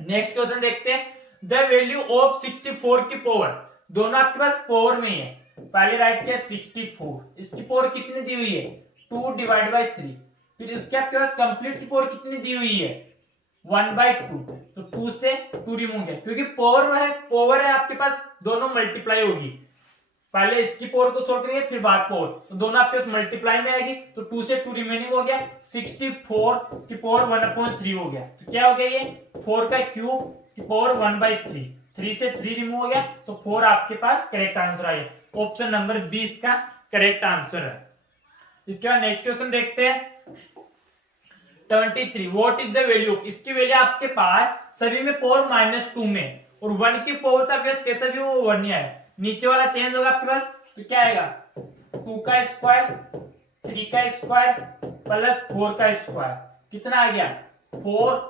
नेक्स्ट क्वेश्चन देखते हैं द वैल्यू ऑफ 64 की पावर, दोनों आपके पास पावर में ही है। पहले राइट किया 64, इसकी पावर कितनी दी हुई है 2/3। फिर इसके आपके पास कंप्लीट की पावर कितनी दी हुई है 1/2, तो 2 से 2 रिमूव किया क्योंकि पावर है आपके पास, दोनों मल्टीप्लाई होगी। पहले इसकी पावर को सोल्व करेंगे फिर बात पावर, तो दोनों आपके पास मल्टीप्लाई में आएगी, तो 2 से 2 रिमेनिंग हो गया, 64 की पावर 1/3 हो गया। तो क्या हो गया ये 4 का क्यूब की पावर 1/3, 3 से 3 रिमूव हो गया, तो 4 आपके पास करेक्ट आंसर आ गया। ऑप्शन नंबर बी इसका करेक्ट आंसर है। इसके बाद नेक्स्ट क्वेश्चन देखते हैं 23 व्हाट इज द वैल्यू, इसकी वैल्यू आपके पास सभी में पावर -2 में, और 1 की पावर का बेस कैसा भी वो 1 ही आए, नीचे वाला चेंज होगा आपके पास, तो क्या आएगा 2 का स्क्वायर 3 का स्क्वायर प्लस 4 का स्क्वायर, कितना आ गया 4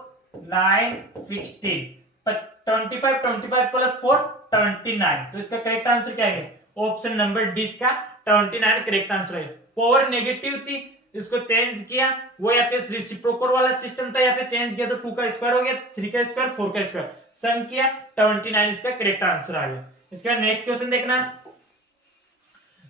9 16, 25 प्लस 4 29। तो इसका करेक्ट आंसर क्या है ऑप्शन नंबर डी इसका 29 करेक्ट आंसर है। पावर नेगेटिव थी, इसको चेंज किया, वो यहाँ पे रेसिप्रोकल वाला सिस्टम था, यहाँ पे चेंज किया तो 2 का स्क्वायर हो गया, 3 का स्क्वायर, 4 का स्क्वायर, सम किया 29 इसका करेक्ट आंसर आ गया। इसका नेक्स्ट क्वेश्चन देखना है,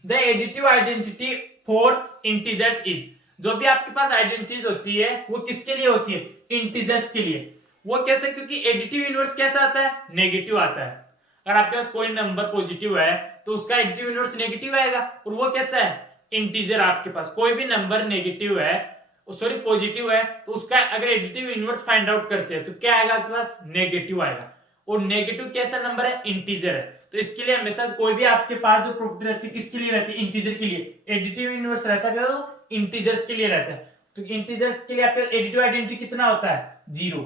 the additive identity for integers is, जो भी आपके पास आइडेंटिटीज होती है वो किसके लिए होती है, इंटीजर्स के लिए। वो कैसे, क्योंकि एडिटिव इनवर्स कैसा आता है, नेगेटिव आता है। अगर आपके पास कोई नंबर पॉजिटिव है तो उसका एडिटिव इनवर्स नेगेटिव आएगा, और वो कैसा है, इंटीजर। आपके पास कोई भी नंबर नेगेटिव है, सॉरी पॉजिटिव है, तो उसका अगर एडिटिव इनवर्स फाइंड आउट करते हैं तो क्या आएगा आपके पास, नेगेटिव आएगा। और नेगेटिव कैसा नंबर है, इंटीजर है। तो इसके लिए हमेशा कोई भी आपके पास जो प्रॉपर्टी रहती है किसके लिए रहती है, इंटीजर के लिए। एडिटिव इनवर्स रहता है तो इंटीजर्स के लिए रहता है। तो इंटीजर्स के लिए आपका एडिटिव आइडेंटिटी कितना होता है, 0।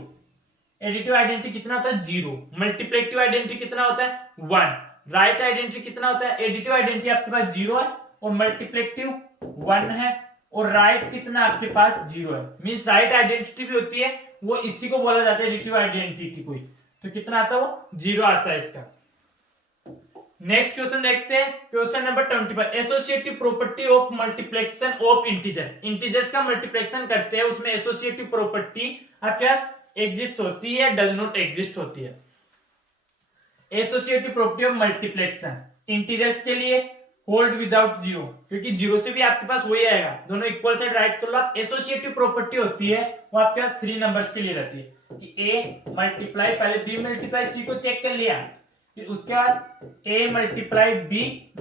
एडिटिव आइडेंटिटी कितना होता है, 0। मल्टीप्लिकेटिव आइडेंटिटी कितना होता है, 1। राइट आइडेंटिटी कितना होता है, एडिटिव आइडेंटिटी आपके पास 0 है और मल्टीप्लिकेटिव 1 है, और राइट कितना आपके पास 0 है। मींस राइट आइडेंटिटी भी होती है, वो इसी को बोला जाता है एडिटिव आइडेंटिटी कोई। तो कितना आता है, वो 0 आता है इसका। नेक्स्ट क्वेश्चन देखते हैं, question number 25, associative property of multiplication of integer. Integers का मल्टीप्लिकेशन करते हैं, उसमें एसोसिएटिव प्रॉपर्टी आपके पास एग्जिस्ट होती है, डज नॉट एग्जिस्ट होती है। Associative property of multiplication integers के लिए होल्ड विदाउट 0, क्योंकि 0 से भी आपके पास वही आएगा, दोनों इक्वल साइड राइट कर लो आप। एसोसिएटिव प्रॉपर्टी होती है वो आपके पास 3 नंबर्स के लिए रहती है कि a मल्टीप्लाई, पहले b मल्टीप्लाई c को चेक कर लिया, फिर उसके बाद a multiply b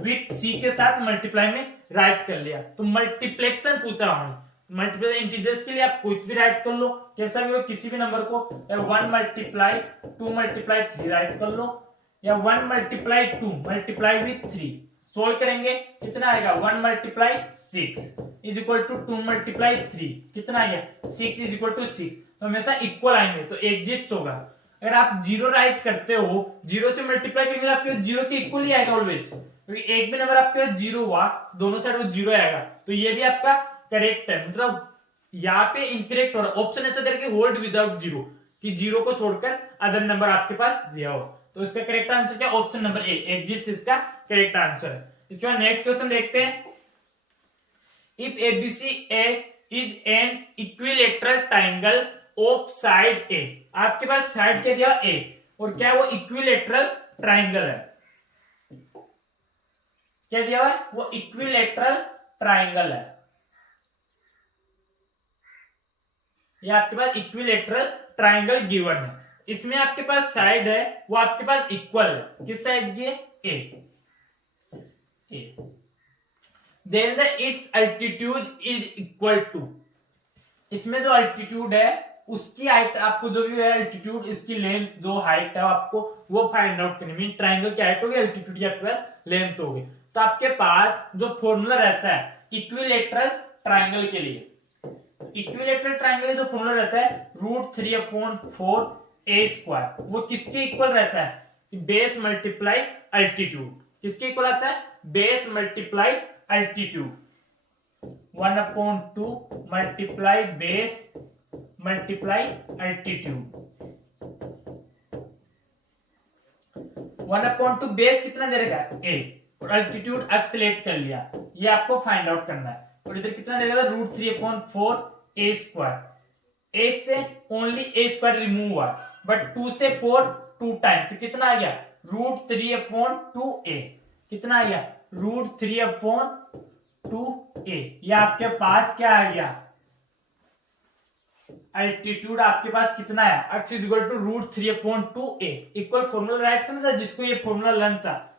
with c के साथ मल्टीप्लाई में राइट कर लिया। तो मल्टीप्लेक्शन पूछा हमने, मल्टीप्लाई इंटीजर्स के लिए आप कुछ भी राइट कर लो, कैसा भी हो, किसी भी नंबर को 1 मल्टीप्लाई 2 मल्टीप्लाई 3 राइट कर लो, या 1 मल्टीप्लाई 2 मल्टीप्लाई विथ 3 सोल्व करेंगे, कितना आएगा, 1 multiply 6 is equal to 2 multiply 3, कितना आ गया, 6 इज इक्वल टू 6। तो हमेशा इक्वल आएंगे, तो एग्जिस्ट होगा। अगर आप 0 राइट करते हो, 0 से मल्टीप्लाई करेंगे आपके 0 के इक्वल ही आएगा ऑलवेज, क्योंकि एक भी नंबर आपके 0 हुआ दोनों साइड वो 0 आएगा। तो ये भी आपका करेक्ट है, मतलब यहाँ पे इनकरेक्ट हो रहा है। ऑप्शन ऐसा करके होल्ड विदाउट 0, कि 0 को छोड़कर अदर नंबर आपके पास दिया हो। तो इसका करेक्ट आंसर क्या, ऑप्शन नंबर ए, एग्जिस्ट इसका करेक्ट आंसर है। इसके बाद नेक्स्ट क्वेश्चन देखते हैं, if ABC A is an equilateral triangle of side A. आपके पास साइड क्या दिया, ए, और क्या वो इक्विलेटरल ट्रायंगल है, क्या दिया हुआ है, वो इक्विलेटरल ट्रायंगल है। ये आपके पास इक्विलेटरल ट्रायंगल गिवन है, इसमें आपके पास साइड है वो आपके पास इक्वल है, किस साइड की है, A. Then the it's altitude is equal to, इसमें जो अल्टीट्यूड है उसकी हाइट, आपको जो भी है अल्टीट्यूड, इसकी लेंथ जो हाइट है आपको वो फाइंड आउट करनी। मीन ट्रायंगल की हाइट होगी, अल्टीट्यूड की आपके पास लेंथ होगी। तो आपके पास जो फॉर्मूला रहता है इक्विलेटरल ट्रायंगल के लिए, इक्विलेटरल ट्रायंगल जो फॉर्मूला रहता है √3/4 a स्क्वायर, वो किसके इक्वल रहता है, बेस मल्टीप्लाई अल्टीट्यूड। किसके इक्वल आता है, base multiply altitude, 1/2 multiply base multiply altitude. 1/2 base कितना दे रखा है, a, और अल्टीट्यूड एक्सेलेरेट कर लिया, ये आपको फाइंड आउट करना है। और इधर कितना दे रखा है, √3/4 a स्क्वायर। a से ओनली a स्क्वायर रिमूव हुआ, बट 2 से 4 2 टाइम, तो कितना आ गया, √3/2a, कितना आ गया, √3/2a। ये आपके पास क्या आ गया, अल्टीट्यूड आपके पास कितना है, x is equal to √3/2a। Equal formula write करना था, जिसको ये फॉर्मूला लर्न था,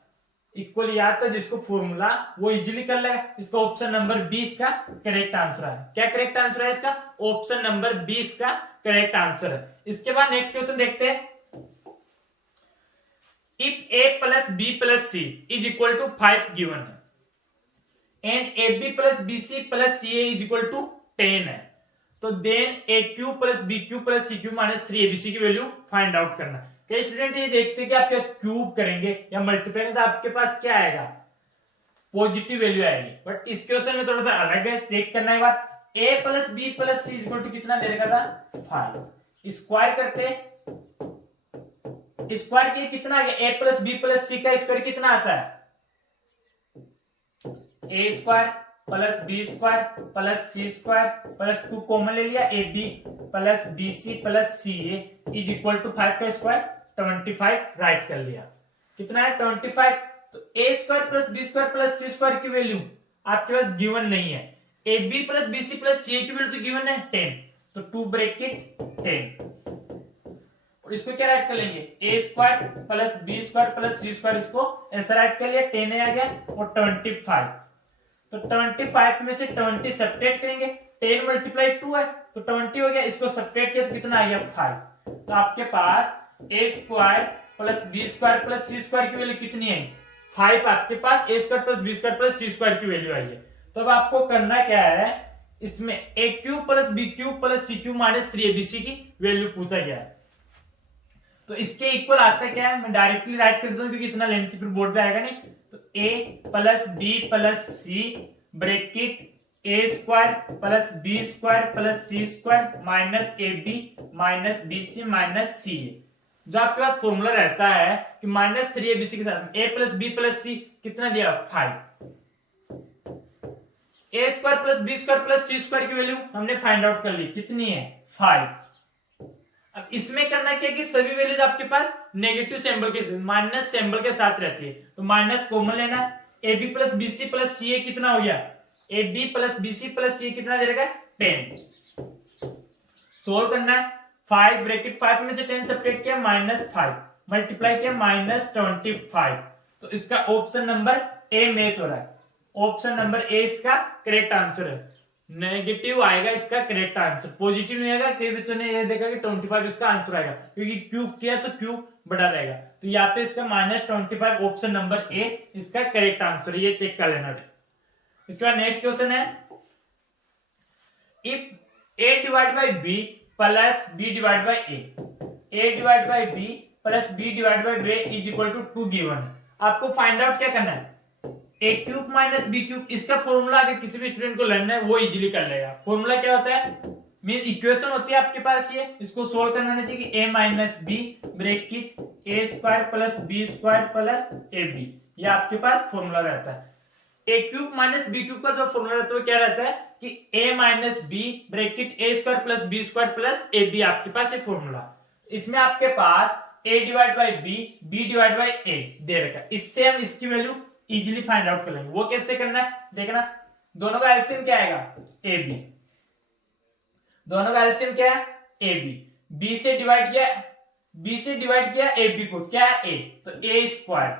इक्वल याद था जिसको फॉर्मूला, वो इजीली कर लेगा। इसका ऑप्शन नंबर 20 का करेक्ट आंसर है। क्या करेक्ट आंसर है इसका, ऑप्शन नंबर 20 का करेक्ट आंसर है। इसके बाद नेक्स्ट क्वेश्चन देखते हैं, if a plus b plus c is equal to 5 given है and ab plus bc plus ca is equal to 10 है, तो then aq plus bq plus cq minus 3abc की value find out करना है। कई student ये देखते हैं कि आप क्या क्यूब करेंगे या मल्टीप्लाई, तो आपके पास क्या आएगा, पॉजिटिव वैल्यू आएगी। बट इस क्वेश्चन में थोड़ा सा अलग है, चेक करना है बात। a plus b plus c equal to कितना दे रखा था, 5। स्क्वायर करते, स्क्वायर किया कितना आ गया, a plus b plus c का स्क्वायर कितना आता है, A square plus B square plus C square plus 2 common ले लिया, A B plus B C plus C A is equal to 5 का स्क्वायर 25 राइट कर लिया। कितना है 25। तो A square plus B square plus C square की value आपके पास गिवन नहीं है, A B plus B C plus C A की वैल्यू तो गिवन है 10, तो 2 ब्रैकेट 10 और इसको क्या राइट कर लेंगे A square plus B square plus C square, इसको ऐसा राइट कर लिया 10 आ गया और 25। तो 25 में से 20 सब्ट्रैक्ट करेंगे, 10 मल्टीप्लाई 2 है तो 20 हो गया, इसको सब्ट्रैक्ट किया तो कितना आ गया 5। तो आपके पास A square plus B square plus C square की वैल्यू कितनी है 5। आपके पास A square plus B square plus C square की वैल्यू आई है। तो अब आपको करना क्या है, इसमें A cube plus B cube plus C cube minus 3abc की वैल्यू पूछा गया है। तो इसके इक्वल आता क्या है, मैं डायरेक्टली राइट कर दूं क्योंकि इतना लेंथ फिर बोर्ड पे आएगा नहीं। तो a plus B plus C bracket A square plus B square plus C square minus A B minus B C minus C A. जो आपके पास फॉर्मूला रहता है कि माइनस 3abc के साथ a plus B plus C कितना दिया 5, A square plus B square plus C square की वैल्यू हमने फाइंड आउट कर ली कितनी है 5। अब इसमें करना क्या कि सभी वैल्यूज आपके पास नेगेटिव सिंबल के माइनस सिंबल के साथ रहती है, तो माइनस कॉमन लेना। A B plus B C plus C A कितना हो गया, A B plus B C plus C A कितना दे रहेगा 10। सोल्व करना है, 5 ब्रैकेट 5 में से 10 सब्ट्रैक्ट किया -5 मल्टीप्लाई किया -25। तो इसका ऑप्शन नंबर ए मैच हो रहा है, ऑप्शन नंबर ए इसका करेक्ट आंसर है। नेगेटिव आएगा इसका करेक्ट आंसर, पॉजिटिव नहीं आएगा। कई बच्चों ने ये देखा कि 25 इसका आंसर आएगा क्योंकि क्यूब किया तो क्यूब बड़ा रहेगा, तो यहाँ पे इसका -25 ऑप्शन नंबर ए इसका करेक्ट आंसर है, ये चेक कर लेना। इसके बाद नेक्स्ट क्वेश्चन है, if a divide by B plus B divide by A divide by B plus B divide by B is equal to 2 given. आपको फाइंड आउट क्या करना है, A cube minus B cube. इसका formula अगर किसी भी student को learn है वो इजीली कर लेगा। फॉर्मूला क्या होता है, मीन इक्वेशन होती है आपके पास, ये इसको सोल्व करना नहीं चाहिए कि A minus B bracket A square plus B square plus A B, ये आपके पास फॉर्मूला रहता है। A cube minus B cube का जो फॉर्मूला रहता है वो क्या रहता है कि A minus B bracket A square plus B square plus A B, आपके पास एक फॉर्मूला। इसमें आपके पास A divide by B divide by A दे रखा है, इससे हम इसकी वैल्यू इजीली फाइंड आउट कर लेंगे। वो कैसे करना है देखना, दोनों का एलसीएम क्या आएगा ए बी, दोनों का एलसीएम क्या है ए बी। बी से डिवाइड किया ए बी को, क्या है ए, तो ए स्क्वायर,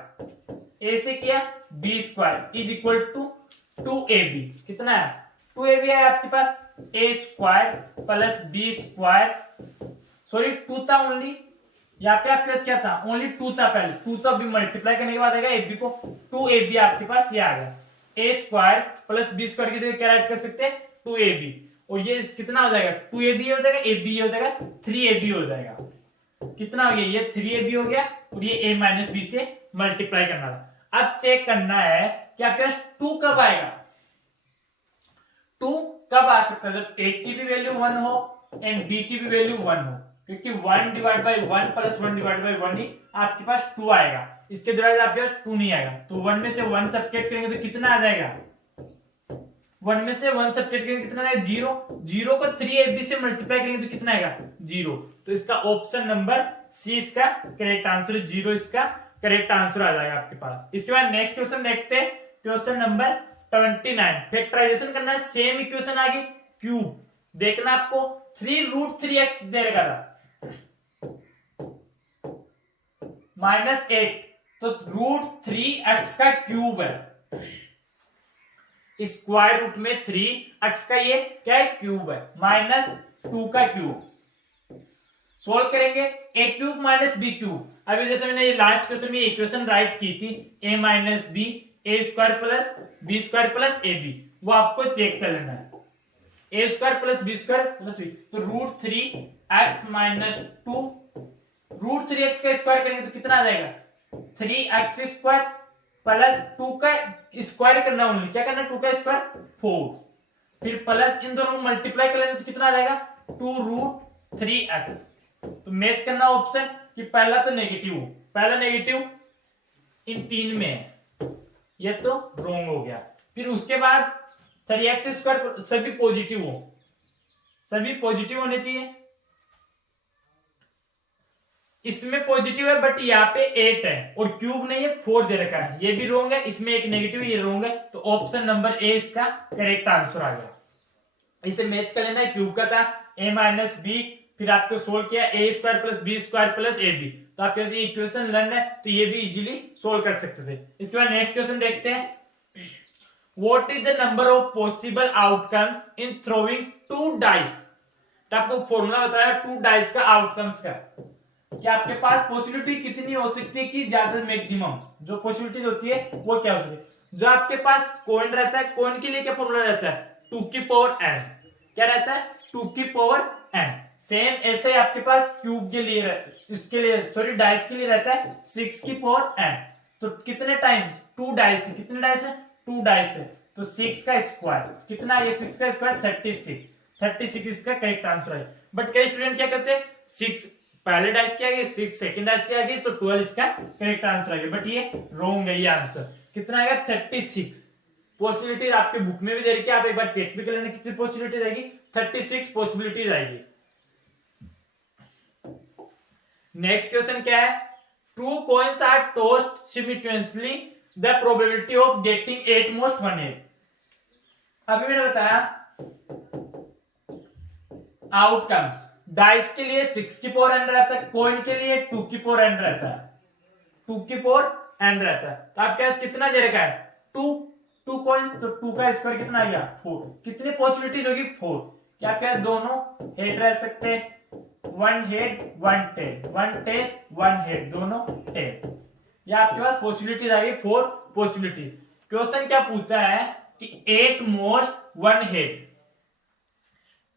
ए से किया B square is equal to 2ab। कितना है 2ab है आपके पास, A square plus B square, sorry 2 था ओनली, यहाँ पे आपके पास क्या था ओनली 2 था पहले, 2 तो अभी मल्टीप्लाई करने के बाद आएगा ए बी को, 2ab आपके पास ये आ गया। ए स्क्वायर प्लस बी स्क्वायर की जगह क्या राइट कर सकते हैं 2ab, और ये कितना हो जाएगा 2ab हो जाएगा, ab हो जाएगा 3ab हो जाएगा। कितना हो गया ये 3ab हो गया, और ये a माइनस बी से मल्टीप्लाई करना था। अब चेक करना है कि आपके पास 2 कब आएगा, 2 कब आ सकता है जब a की भी वैल्यू 1 हो एंड b की भी वैल्यू 1 हो, क्योंकि 1 divide by 1 plus 1 divide by 1 ही आपके पास 2 आएगा, इसके द्वारा आपके पास 2 नहीं आएगा। तो 1 में से 1 सब्ट्रैक्ट करेंगे तो कितना आ जाएगा, 1 में से 1 सब्ट्रैक्ट करेंगे कितना आएगा 0, 0 को 3ab से मल्टीप्लाई करेंगे तो कितना आएगा 0। तो इसका ऑप्शन नंबर सी इसका करेक्ट आंसर है, 0 इसका करेक्ट आंसर आ जाएगा आपके पास। इसके बाद नेक्स्ट क्वेश्चन देखते हैं, क्वेश्चन नंबर 29। फैक्टराइजेशन करना है, सेम इक्वेशन आ गई, क्यूब देखना आपको 3√3x दे रखा था -8, तो √3x का क्यूब है, स्क्वायर रूट में 3x का ये क्या है क्यूब है, -2 का क्यूब। सोल्व करेंगे A cube minus B cube. अभी जैसे मैंने ये लास्ट क्वेश्चन में इक्वेशन राइट की थी A minus B A square plus B square plus A B, वो आपको चेक कर लेना है। A square plus B square plus B, तो √3x माइनस 2, √3x का स्क्वायर करेंगे तो कितना आ जाएगा 3x स्क्वायर प्लस 2 का स्क्वायर करना, ओनली क्या करना 2 का स्क्वायर 4, फिर प्लस इन दोनों को मल्टीप्लाई कर लेना तो कितना आ जाएगा 2√3x। तो मैच करना ऑप्शन कि पहला तो नेगेटिव, पहला नेगेटिव इन 3 में है, ये तो रॉन्ग हो गया फिर उसके बाद सॉरी एक्स स्क्वायर सभी पॉजिटिव हो, सभी पॉजिटिव होने चाहिए। इसमें पॉजिटिव है बट यहाँ पे 8 है और क्यूब नहीं है, 4 दे रखा है, ये भी रोंग है, इसमें एक नेगेटिव ये रोंग है, तो ऑप्शन नंबर ए इसका करेक्ट आंसर आ गया। इसे मैच कर लेना है, क्यूब का था a माइनस बी, फिर आपको सोल्व किया A square plus B square plus A B, तो आपके पास ये इक्वेशन लर्न है, तो ये भी इजीली सोल्व कर सकते थे। इसके बाद नेक्स्ट क्वेश्चन देखते हैं, what is the number of possible outcomes in throwing 2 dice. तो आपको फॉर्मूला बताया 2 डाइस का आउटकम्स का, कि आपके पास पॉसिबिलिटी कितनी हो सकती है कि ज्यादा मैक्सिमम जो पॉसिबिलिटीज होती है वो क्या हो सकती है। जो आपके पास कॉइन रहता है, कॉइन के लिए क्या फॉर्मूला रहता है 2 की पावर n, क्या रहता है 2 की पावर n। सेम ऐसे आपके पास क्यूब के लिए इसके लिए सॉरी डाइस के लिए रहता है 6 की पावर n। तो कितने टाइम 2 डाइस है, कितने डाइस है 2 डाइस है, तो 6 का स्क्वायर कितना है, 6 का स्क्वायर 36 इसका करेक्ट आंसर है। बट कई स्टूडेंट क्या करते हैं 6 पहले डाइस के आगे 6 सेकंड डाइस के आगे, तो 12 इसका करेक्ट आंसर आएगा, बट ये रॉन्ग है। ये आंसर कितना आएगा 36। पॉसिबिलिटीज आपके बुक में भी दे रखी है, आप एक बार चेक भी कर लेना कितनी पॉसिबिलिटीज आएगी, 36 पॉसिबिलिटीज आएगी। नेक्स्ट क्वेश्चन क्या है, 2 coins are tossed simultaneously, the probability of getting at most 1 head। अभी मैंने बताया आउटकम्स, डाइस के लिए 6 की पावर n रहता है, कॉइन के लिए 2 की पावर n रहता है, 2 की पावर n रहता है, तो आपके पास कितना दे रखा है 2 कॉइन, तो 2 का स्क्वायर कितना आ गया 4। कितनी पॉसिबिलिटीज होगी 4। क्या क्या दोनों हेड रह सकते हैं, 1 हेड 1 टेल, 1 टेल 1 हेड, दोनों टेल। या आपके पास पॉसिबिलिटीज आ गई 4 पॉसिबिलिटी। क्वेश्चन क्या पूछा है कि 8 मोस्ट 1 हेड,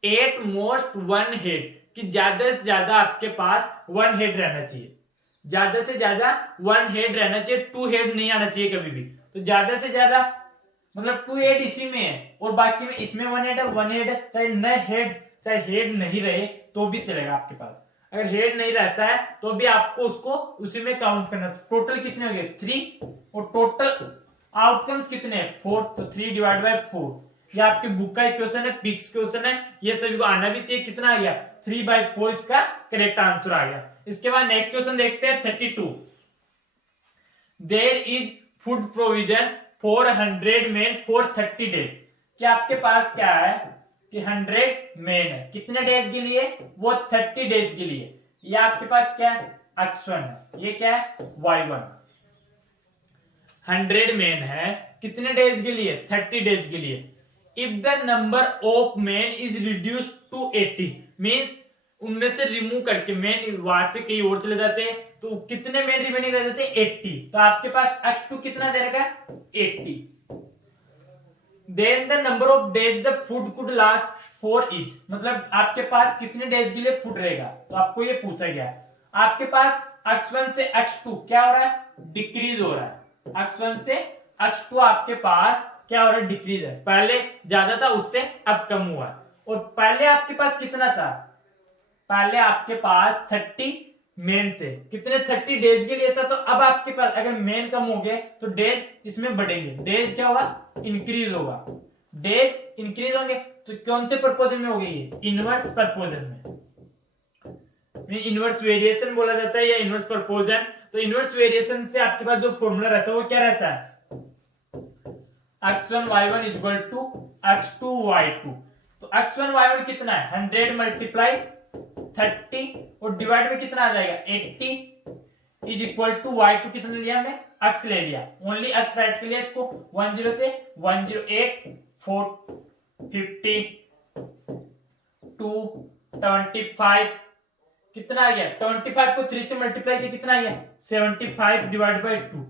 8 मोस्ट 1 हेड, कि ज्यादा से ज्यादा आपके पास 1 हेड रहना चाहिए, ज्यादा से ज्यादा 1 हेड रहना चाहिए, 2 हेड नहीं आना चाहिए कभी भी। तो ज्यादा से ज्यादा मतलब 2 हेड इसी में है और बाकी में इसमें 1 हेड है, 1 हेड है, चाहे न हेड चाहे हेड नहीं रहे तो भी चलेगा आपके पास। अगर हेड नहीं रहता है तो भी आपको उसको उसी में काउंट करना। टोटल कितने हो गए 3 और टोटल आउटकम्स कितने हैं 4, तो 3 डिवाइड बाय 4। ये आपके बुक का क्वेश्चन है, फिक्स क्वेश्चन है, ये सभी को आना भी चाहिए। कितना आ गया 3/4 इसका करेक्ट आंसर आ गया। इसके बाद नेक्स्ट क्वेश्चन देखते हैं 32। There is food provision for 100 men for 30 days। कि आपके पास क्या है कि 100 men है, कितने डेज के लिए वो 30 डेज के लिए। ये आपके पास क्या है x1 है, ये क्या है y1। 100 men है कितने डेज के लिए 30 डेज के लिए। If the number of men is reduced to 80, mean उनमें से रिमूव करके मेन वहां से कहीं और चले जाते हैं, तो कितने मेन रिमेनिंग रह जाते हैं 80। तो आपके पास x2 कितना दे रखा है 80। Then the number of days the food could last for each, मतलब आपके पास कितने डेज के लिए फूड रहेगा, तो आपको ये पूछा गया है। आपके पास x1 से x2 क्या हो रहा है डिक्रीज हो रहा है, x1 से x2 आपके पास क्या हो रहा है डिक्रीज है, पहले ज्यादा था उससे अब कम हुआ है। और पहले आपके पास कितना था, पहले आपके पास 30 मेन थे, कितने 30 डेज के लिए था, तो अब आपके पास अगर मेन कम हो गए तो डेज इसमें बढ़ेंगे, डेज क्या होगा इंक्रीज होगा, डेज इंक्रीज होंगे। तो कौन से प्रपोजन में हो गई इनवर्स प्रपोजन में, इनवर्स वेरिएशन बोला जाता है या इनवर्स प्रपोजन। तो इनवर्स वेरिएशन से आपके पास जो फॉर्मूला रहता है वो क्या रहता है x1 y1 equal to x2 y2। तो x1 y1 कितना है 100 मल्टीप्लाई 30 और डिवाइड में कितना आ जाएगा 80 इज इक्वल टू y2 कितना लिया हमने x ले लिया, ओनली x राइट के लिए इसको 10 से 108 4 50 2 25 कितना आ गया 25 को 3 से मल्टीप्लाई किया कितना आ गया 75 डिवाइड बाय 2।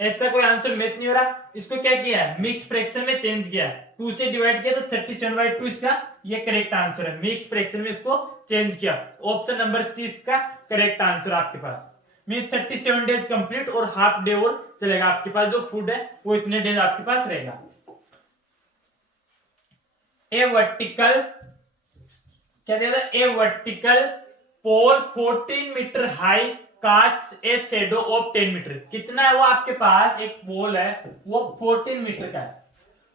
ऐसा कोई आंसर मैच नहीं हो रहा, इसको क्या किया है मिक्स्ड फ्रैक्शन में चेंज किया, 2 से डिवाइड किया तो 37/2 इसका ये करेक्ट आंसर है। मिक्स्ड फ्रैक्शन में इसको चेंज किया, ऑप्शन नंबर सी इसका करेक्ट आंसर आपके पास। मीन 37 डेज कंप्लीट और हाफ डे और चलेगा, आपके पास जो फूड है वो इतने डेज आपके पास रहेगा। ए वर्टिकल क्या देता है, a vertical pole 14 metre high cast a shadow of 10 metre. कितना है वो आपके पास एक पोल है वो 14 मीटर का है,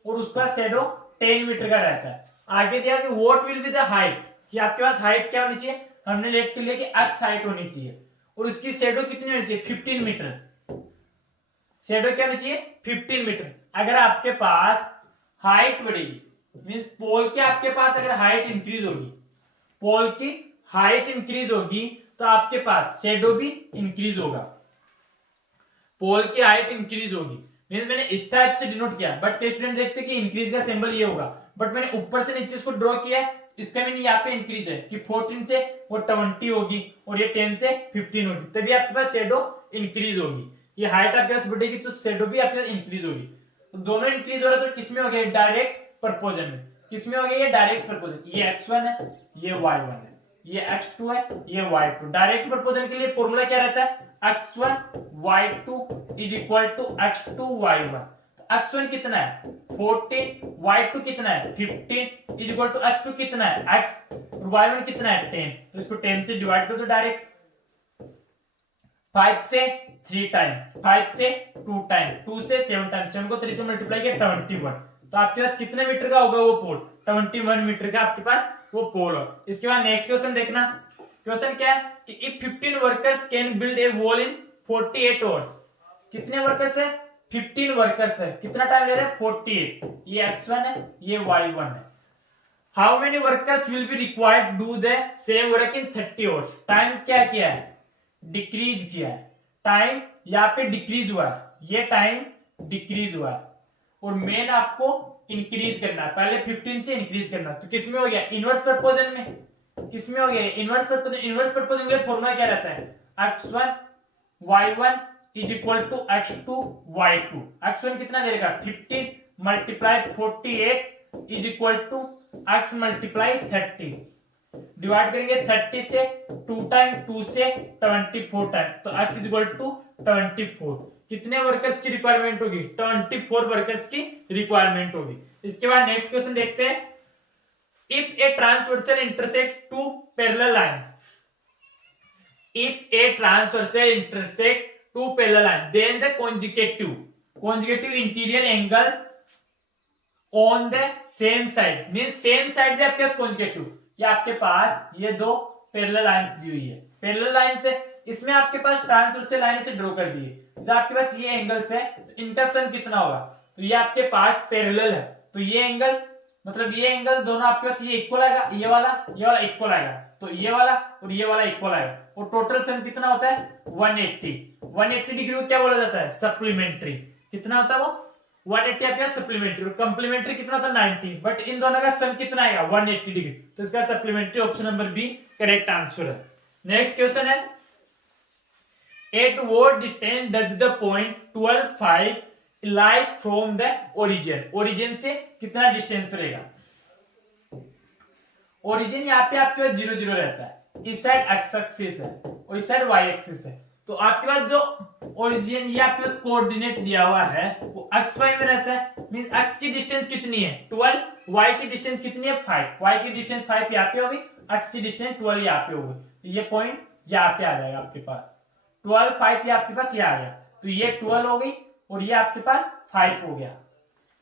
और उसका शेडो 10 मीटर का रहता है। आगे दिया कि what will be the height, कि आपके पास हाइट क्या होनी चाहिए, हमने लेट के लिए कि एक्स हाइट होनी चाहिए, और उसकी शेडो कितनी होनी चाहिए 15 मीटर। शेडो क्या होनी चाहिए 15 मीटर। अगर आपके पास हाइट बढ़ेगी, मीन्स पोल की आपके पास अगर हाइट इंक्रीज होगी, पोल की हाइट इंक्रीज होगी तो आपके पास शेडो भी इंक्रीज होगा। पोल की हाइट इंक्रीज होगी मीन्स मैंने इस टाइप से डिनोट किया, बट कई स्टूडेंट देखते हैं कि इंक्रीज का सिंबल ये होगा, बट मैंने ऊपर से नीचे इसको ड्रॉ किया है, इसका मीन यहाँ पे इंक्रीज है कि 14 से वो 20 होगी और ये 10 से 15 होगी, तभी आपके पास शेडो इंक्रीज होगी। ये हाइट आपके पास बढ़ेगी तो शेडो भी आपके पास इंक्रीज होगी। तो दोनों इंक्रीज हो रहा है तो किसमें हो गया डायरेक्ट प्रपोजन में, किसमें हो गया ये डायरेक्ट प्रपोजन। ये x1 है, ये y1 है, ये x2 है, ये y2। डायरेक्ट प्रपोजन के लिए फॉर्मूला क्या रहता है, x1 y2 is equal to x2 y1। x1 कितना है 14, y2 कितना है 15 इज इक्वल टू x2 कितना है x और y1 कितना है 10। तो इसको 10 से डिवाइड कर दो डायरेक्ट, 5 से 3 टाइम, 5 से 2 टाइम, 2 से 7 टाइम, 7 को 3 से मल्टीप्लाई किया 21। तो आपके पास कितने मीटर का होगा वो पोल, 21 मीटर का आपके पास वो पोल हो। इसके बाद नेक्स्ट क्वेश्चन देखना, क्वेश्चन क्या है कि if 15 workers can build a wall in 48 hours, कितने वर्कर्स है 15 वर्कर्स है, कितना टाइम ले रहे हैं 48, ये x1 है, ये y1 है। How many workers will be required do the same work in 30 hours. Time क्या किया है डिक्रीज किया है, टाइम यहाँ पे डिक्रीज हुआ है, ये टाइम डिक्रीज हुआ है और मेन आपको इंक्रीज करना है, पहले 15 से इंक्रीज करना। तो किसमें हो गया इनवर्स प्रपोजन में, किसमें हो गया इनवर्स प्रपोजन। इनवर्स प्रपोजन के लिए फॉर्मूला क्या रहता है x1 y1 is equal to x2 y2। x1 कितना देगा 15 multiply 48 is equal to x multiply 30, divide करेंगे 30 से 2 टाइम, 2 से 24 टाइम, तो x इज इक्वल टू 24। कितने वर्कर्स की रिक्वायरमेंट होगी 24 वर्कर्स की रिक्वायरमेंट होगी। इसके बाद नेक्स्ट क्वेश्चन देखते हैं, if a transversal intersect two parallel lines, if a transversal intersect two parallel line then the conjugative interior angles on the same side, means same side पे आपके पास conjugative, कि आपके पास ये दो पैरेलल लाइन दी हुई है, पैरेलल लाइन से इसमें आपके पास ट्रांसवर्सल लाइन से ड्रॉ कर दी है, तो आपके पास ये एंगल्स है तो इनका सम कितना होगा, तो ये आपके पास पैरेलल है तो ये एंगल मतलब ये एंगल दोनों आपके पास ये इक्वल आएगा, ये वाला इक्वल आएगा, तो ये वाला और ये वाला इक्वल आएगा और टोटल सम कितना होता है 180 डिग्री को क्या बोला जाता है सप्लीमेंट्री। कितना होता है वो 180 आपके पास सप्लीमेंट्री, और कंप्लीमेंट्री कितना होता है 90, बट इन दोनों का सम कितना आएगा 180 डिग्री, तो इसका supplementary option number B correct answer है। नेक्स्ट क्वेश्चन है, at what distance does the point 12 5 lie from the origin, origin से कितना डिस्टेंस पर रहेगा। ओरिजिन यहाँ पे आपके पास 0 0 रहता है, इस साइड एक्स एक्सिस है और इस साइड वाई एक्सिस है, तो आपके पास जो ओरिजिन ये आपके पास कोऑर्डिनेट दिया हुआ है वो एक्स वाई में रहता है, मीन एक्स की डिस्टेंस कितनी है 12, वाई की डिस्टेंस कितनी है 5, वाई की डिस्टेंस 5 यहाँ पे होगी, एक्स की डिस्टेंस 12 यहाँ पे होगी, तो ये पॉइंट यहाँ पे आ जाएगा आपके पास 12 5 ये आपके पास ये आ गया, तो ये 12 हो गई और ये आपके पास 5 हो गया,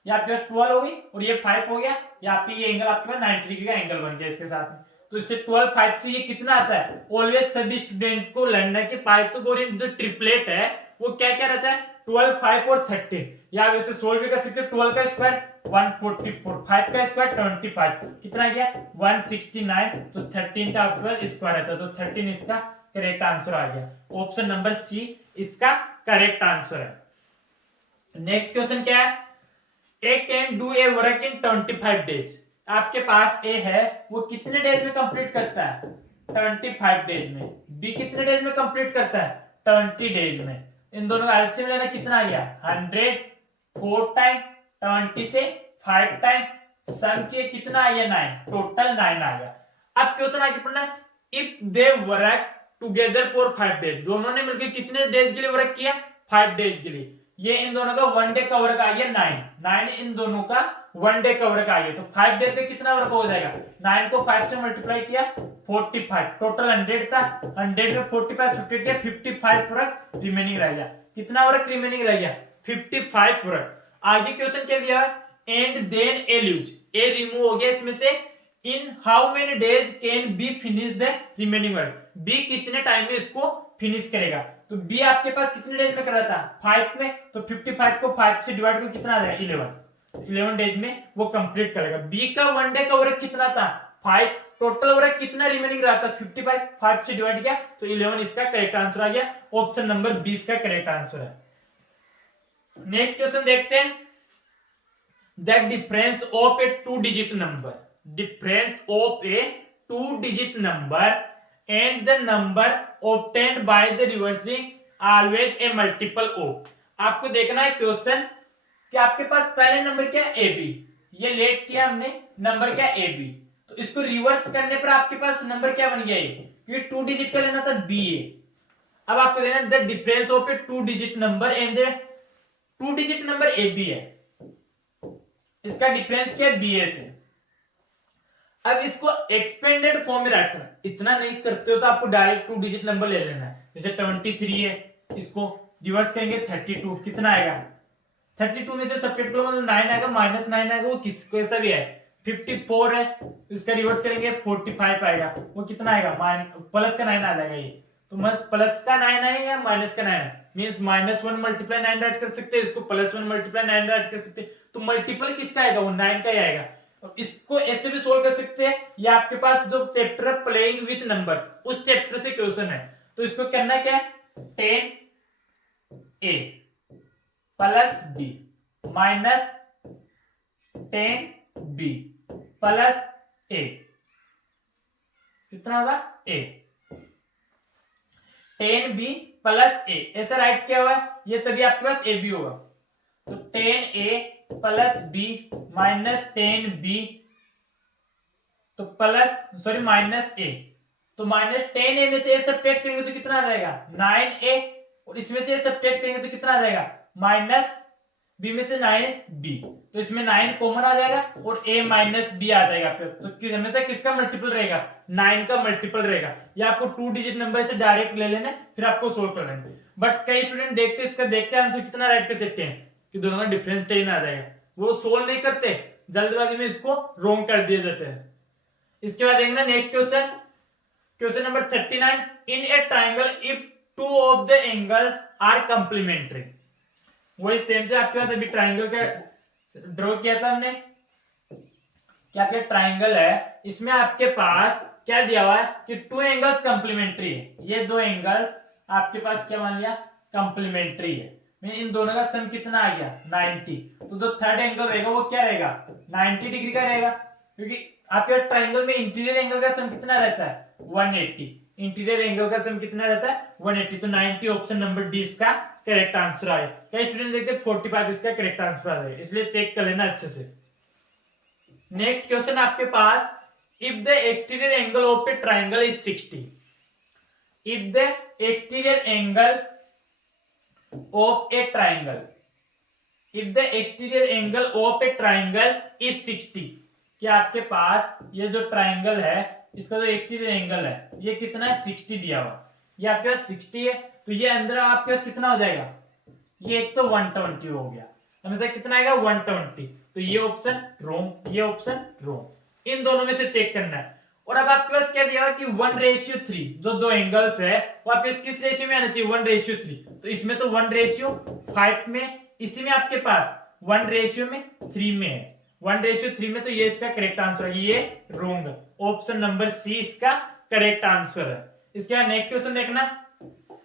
ये आपके पास 12 हो गई और ये 5 हो गया, यहाँ पे ये एंगल आपके पास 90 डिग्री का एंगल बन गया इसके साथ में, तो इससे 12 5 से ये कितना आता है। ऑलवेज सभी स्टूडेंट को लर्नर के पाइथागोरियन जो ट्रिपलेट है वो क्या क्या रहता है 12 5 और 13, या वैसे सोल्व भी कर सकते हैं, 12 का स्क्वायर 144, 5 का स्क्वायर 25, कितना गया 169, तो 13 का आपके पास स्क्वायर रहता है, तो 13 इसका करेक्ट आंसर आ गया, ऑप्शन नंबर सी इसका करेक्ट आंसर है। नेक्स्ट क्वेश्चन क्या है, A can do a work in 25 days, आपके पास ए है वो कितने डेज में कंप्लीट करता है 25 डेज में, बी कितने डेज में कंप्लीट करता है 20 डेज में, इन दोनों का एलसीएम लेना कितना आ गया 100, 4 टाइम 20 से 5 टाइम, सम किए कितना आ गया 9, टोटल 9 आ गया। अब क्वेश्चन आगे पढ़ना है, if they work together for 5 days, दोनों ने मिलकर कितने डेज के लिए वर्क किया 5 डेज के लिए, ये इन दोनों का 1 डे का वर्क आ गया 9 इन दोनों का 1 डे का वर्क आ गया, तो 5 डेज का कितना वर्क हो जाएगा 9 को 5 से मल्टीप्लाई किया 45, टोटल 100 था, 100 में 45 50 किया 55 वर्क रिमेनिंग रह गया, कितना वर्क रिमेनिंग रह गया 55 वर्क। आगे क्वेश्चन क्या दिया है, and then A leaves, A remove हो गया इसमें से। In how many days can B finish the remaining work, B कितने टाइम में इसको फिनिश करेगा। तो बी आपके पास कितने डेज में कर रहा था 5 में, तो 55 को 5 से डिवाइड करके कितना आ जाएगा 11 डेज में वो कंप्लीट करेगा। बी का 1 डे का वर्क कितना था 5, टोटल वर्क कितना रिमेनिंग रहा था 55, 5 से डिवाइड किया तो 11 इसका करेक्ट आंसर आ गया। ऑप्शन नंबर 20 का करेक्ट आंसर है। नेक्स्ट क्वेश्चन देखते हैं। The difference of a 2 digit number, difference of a 2 digit number and the number obtained by the reversing always a multiple of. आपको देखना है क्वेश्चन कि आपके पास पहले नंबर क्या है ए बी, ये लेट किया हमने, नंबर क्या है ए बी, तो इसको रिवर्स करने पर आपके पास नंबर क्या बन गया ये 2 डिजिट का लेना था बी ए। अब आपको देना the difference of a 2 digit number and the 2 digit number A B है, इसका डिफरेंस क्या है बी ए से। अब इसको एक्सपेंडेड फॉर्म में राइट करना, इतना नहीं करते हो तो आपको डायरेक्ट 2 डिजिट नंबर ले लेना है। जैसे 23 है, इसको रिवर्स करेंगे 32, कितना आएगा 32 में से सब्ट्रैक्ट करो मतलब 9 आएगा, -9 आएगा, वो किस कैसा भी है। 54 है तो इसका रिवर्स करेंगे 45 आएगा, वो कितना आएगा प्लस का 9 आ जाएगा ये। तो प्लस का 9 है या माइनस का 9 है, मीन्स -1 मल्टीप्लाई 9 राइट कर सकते हैं, इसको +1 मल्टीप्लाई 9 राइट कर सकते हैं। तो मल्टीपल किसका आएगा वो 9 का ही आएगा। और इसको ऐसे भी सोल्व कर सकते हैं, या आपके पास जो चैप्टर है प्लेइंग विथ नंबर्स उस चैप्टर से क्वेश्चन है। तो इसको करना क्या है 10a plus b minus 10b plus a, कितना होगा a, 10b प्लस a ऐसा राइट किया हुआ है, ये तभी आपके पास a b होगा। तो 10a plus b minus 10b तो प्लस सॉरी माइनस a, तो -10a में से a सब्ट्रैक्ट करेंगे तो कितना आ जाएगा 9a, और इसमें से a सब्ट्रैक्ट करेंगे तो कितना आ जाएगा -b में से 9b, तो इसमें 9 कॉमन आ जाएगा और a माइनस b आ जाएगा आपके। तो हमेशा किसका मल्टीपल रहेगा 9 का मल्टीपल रहेगा। या आपको 2 डिजिट नंबर से डायरेक्ट ले लेना फिर आपको सोल्व कर लेना। बट कई स्टूडेंट देखते इसका देखते आंसर कितना राइट कर देते हैं कि दोनों का डिफरेंस 10 आ जाएगा, वो सोल्व नहीं करते, जल्दबाजी में इसको रॉन्ग कर दिए जाते हैं। इसके बाद देखना next question, question number 39। In a triangle if 2 of the angles are complementary, वही सेम से आपके पास अभी ट्राइंगल का ड्रॉ किया था हमने, क्या क्या ट्राइंगल है, इसमें आपके पास क्या दिया हुआ है कि 2 एंगल्स कंप्लीमेंट्री है, ये 2 एंगल्स आपके पास क्या मान लिया कंप्लीमेंट्री है, इन दोनों का सम कितना आ गया 90। तो जो थर्ड एंगल रहेगा वो क्या रहेगा 90 डिग्री का रहेगा, क्योंकि आपके ट्राइंगल में इंटीरियर एंगल का सम कितना रहता है 180, इंटीरियर एंगल का सम कितना रहता है 180। तो 90 ऑप्शन नंबर डी इसका करेक्ट आंसर आया। कई स्टूडेंट देखते हैं 45 इसका करेक्ट आंसर आ जाएगा, इसलिए चेक कर लेना अच्छे से। नेक्स्ट क्वेश्चन आपके पास, if the exterior angle of a triangle is 60, if the exterior angle of a triangle, if the exterior angle of a triangle is 60, कि आपके पास ये जो ट्राइंगल है इसका जो एक्सटीरियर एंगल है ये कितना है 60 दिया हुआ, ये आपके पास 60 है, तो ये अंदर आपके पास कितना हो जाएगा, ये एक तो 120 हो गया, हमेशा कितना आएगा 120। तो ये ऑप्शन रॉन्ग, ये ऑप्शन रॉन्ग, इन दोनों में से चेक करना है। और अब आपके पास क्या दिया हुआ कि 1:3, जो 2 एंगल्स है वो आपके किस रेशियो में आना चाहिए 1:3, तो इसमें तो 1:5 में, इसी में आपके पास 1:3 में है, 1:3 में, तो ये इसका करेक्ट आंसर है, ये रॉन्ग, ऑप्शन नंबर सी इसका करेक्ट आंसर है। इसके बाद नेक्स्ट क्वेश्चन देखना,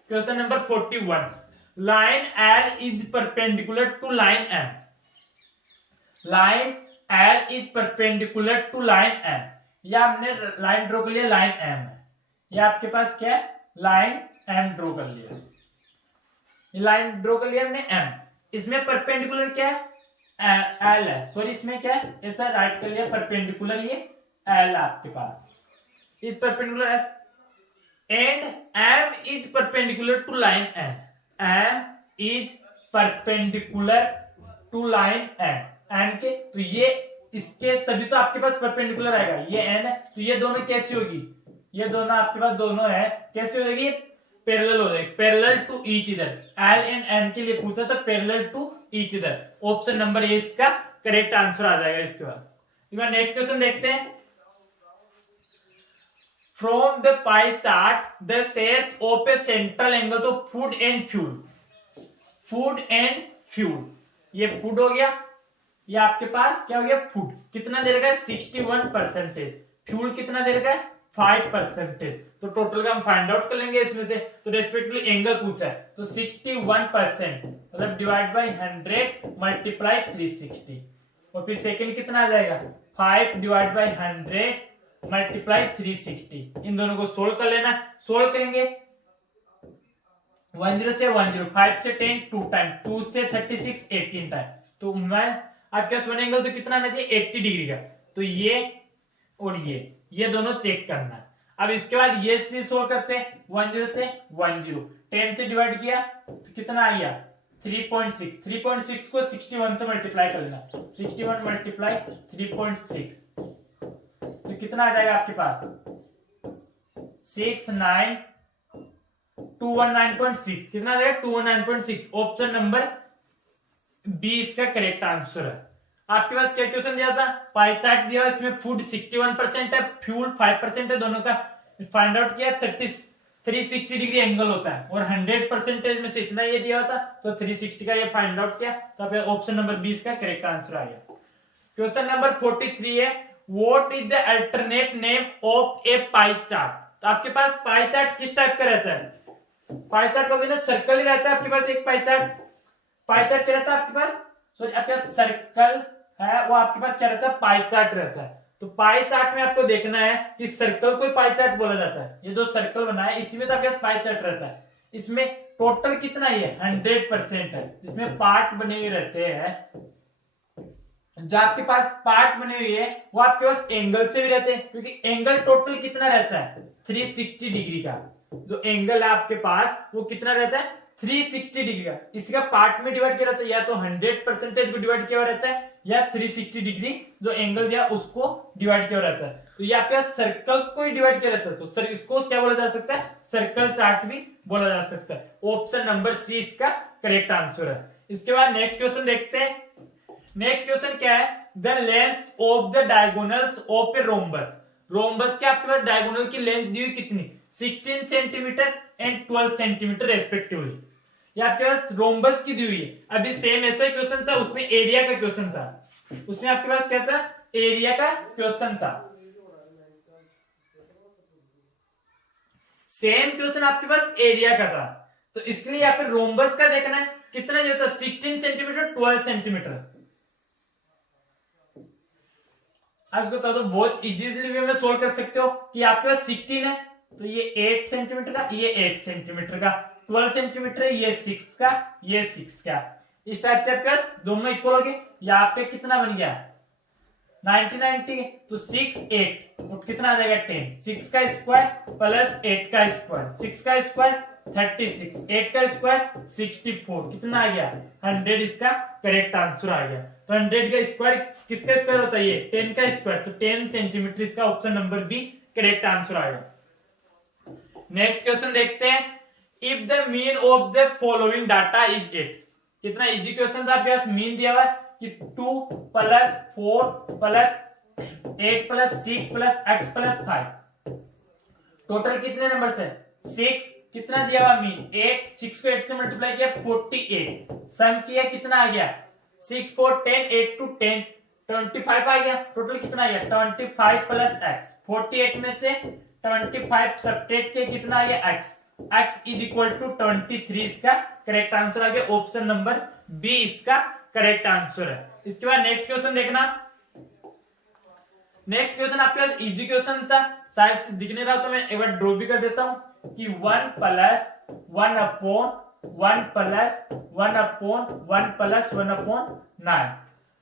question number 41। Line L is perpendicular to line M, line L is perpendicular to line M, या हमने लाइन ड्रॉ कर लिया, लाइन एम है, या आपके पास क्या है लाइन एम ड्रॉ कर लिया, लाइन ड्रॉ कर लिया हमने एम, इसमें परपेंडिकुलर क्या है एल है, सॉरी इसमें क्या है ऐसा राइट कर लिया परपेंडिकुलर, ये एल आपके पास is perpendicular and M is perpendicular to line M, M is perpendicular to line M के, तो ये इसके तभी तो आपके पास परपेंडिकुलर आएगा, ये एन है, तो ये दोनों कैसी होगी, ये दोनों आपके पास दोनों है कैसे हो जाएगी पैरेलल हो जाएगी, parallel to each other, L and M के लिए पूछा था parallel to each other, option number A इसका करेक्ट आंसर आ जाएगा इसके बाद। नेक्स्ट क्वेश्चन देखते हैं। From the pie chart the shares of A central angle of food and fuel. Food and fuel, ये फूड हो गया, ये आपके पास क्या हो गया फूड, कितना दे रखा है 61%, फ्यूल कितना दे रखा है 5%। तो टोटल का हम फाइंड आउट कर लेंगे इसमें से। तो रेस्पेक्टिवली एंगल पूछा है, तो 61% मतलब डिवाइड बाय 100 मल्टीप्लाई 360, और फिर सेकंड कितना आ जाएगा 5 डिवाइड बाय 100 मल्टीप्लाई 360। इन दोनों को सोल्व कर लेना। सोल्व करेंगे 10 से 10, 5 से 10 2 टाइम, 2 से 36 18 टाइम। तो मैं आपके पास वन एंगल तो कितना आना चाहिए 80 डिग्री का। तो ये और ये दोनों चेक करना है। अब इसके बाद ये चीज सोल्व करते हैं। 10 से 10, 10 से डिवाइड किया तो कितना आ गया 3.6, 3.6 को 61 से मल्टीप्लाई कर लेना, 61 मल्टीप्लाई 3.6 तो कितना आ जाएगा आपके पास 219.6, कितना आ जाएगा 219.6। ऑप्शन नंबर बी इसका करेक्ट आंसर है। आपके पास क्या क्वेश्चन दिया था, पाई चार्ट दिया, इसमें फूड 61% है, फ्यूल 5% है, दोनों का फाइंड आउट किया। 360 डिग्री एंगल होता है और 100% में से इतना ये दिया होता, तो 360 का ये फाइंड आउट किया। तो आप ऑप्शन नंबर 20 का करेक्ट आंसर आ गया। क्वेश्चन नंबर 43 है, what is the alternate name of A pie chart. तो आपके पास पाई चार्ट किस टाइप का रहता है, पाई चार्ट का सर्कल ही रहता है आपके पास। एक पाई चार्ट क्या रहता है आपके पास, सॉरी आपके पास सर्कल है, वो आपके पास क्या रहता है पाई चार्ट रहता है। तो पाई चार्ट में आपको देखना है कि सर्कल को पाई चार्ट बोला जाता है। ये जो सर्कल बना है इसी में तो आपके पास पाई चार्ट रहता है। इसमें टोटल कितना ही है 100% है। इसमें पार्ट बने हुए रहते हैं, जो आपके पास पार्ट बने हुए है वो आपके पास एंगल से भी रहते हैं, क्योंकि एंगल टोटल कितना रहता है 360 डिग्री का। जो एंगल है आपके पास वो कितना रहता है 360 डिग्री का। इसका पार्ट में डिवाइड किया रहता है, या तो 100% को डिवाइड किया रहता है, या 360 डिग्री जो एंगल दिया उसको डिवाइड किया रहता है। तो ये आपके सर्कल को ही डिवाइड किया रहता है, तो सर इसको क्या बोला जा सकता है, सर्कल चार्ट भी बोला जा सकता है। ऑप्शन नंबर सी इसका करेक्ट आंसर है। इसके बाद नेक्स्ट क्वेश्चन देखते हैं। नेक्स्ट क्वेश्चन क्या है, the length of the diagonals of a rhombus. Rhombus के आपके पास डायगोनल की लेंथ दी हुई कितनी 16 सेंटीमीटर एंड 12 सेंटीमीटर रेस्पेक्टिवली। ये आपके पास रोम्बस की दी हुई है। अभी सेम ऐसा ही क्वेश्चन था, उसमें एरिया का क्वेश्चन था, उसमें आपके पास क्या था एरिया का क्वेश्चन था। सेम क्वेश्चन आपके पास एरिया का था, तो इसलिए यहाँ पे रोम्बस का देखना है कितना जो था 16 सेंटीमीटर 12 सेंटीमीटर। आज बता दो बहुत इजीली वे में सोल्व कर सकते हो कि आपके पास 16 है तो ये 8 सेंटीमीटर का, ये 8 सेंटीमीटर का, 12 सेंटीमीटर है, ये 6 का, ये 6 का। इस टाइप से आपके पास दोनों इक्वल हो गए। यहाँ पे कितना बन गया 90 तो 6 8 और कितना आ जाएगा 10, 6 का स्क्वायर प्लस 8 का स्क्वायर, 6 का स्क्वायर 36, 8 का स्क्वायर 64, कितना आ गया 100। इसका करेक्ट आंसर आ गया। तो 100 का स्क्वायर किसका स्क्वायर होता है, ये 10 का स्क्वायर, तो 10 सेंटीमीटर इसका option number B correct answer आ गया। नेक्स्ट क्वेश्चन देखते हैं, if the mean of the following data is 8। कितना इजी क्वेश्चन था, आपके पास मीन दिया हुआ है कि 2 plus 4 plus 8 plus 6 plus x plus 5, total कितने नंबर है 6। कितना दिया हुआ मीन 8, 6 को 8 से मल्टीप्लाई किया 48, सम किया कितना आ गया 6 4 10, 8 to 10 25 आ गया। टोटल कितना आ गया 25 प्लस x, 48 में से 25 सब्ट्रैक्ट के कितना आ गया x इज इक्वल टू 23। इसका करेक्ट आंसर आ गया। ऑप्शन नंबर बी इसका करेक्ट आंसर है। इसके बाद नेक्स्ट क्वेश्चन देखना। नेक्स्ट क्वेश्चन आपके पास इजी क्वेश्चन था, शायद दिख नहीं रहा तो मैं एक बार ड्रॉ भी कर देता हूं कि 1 plus 1 upon 1 plus 1 upon 1 plus 1 upon 9।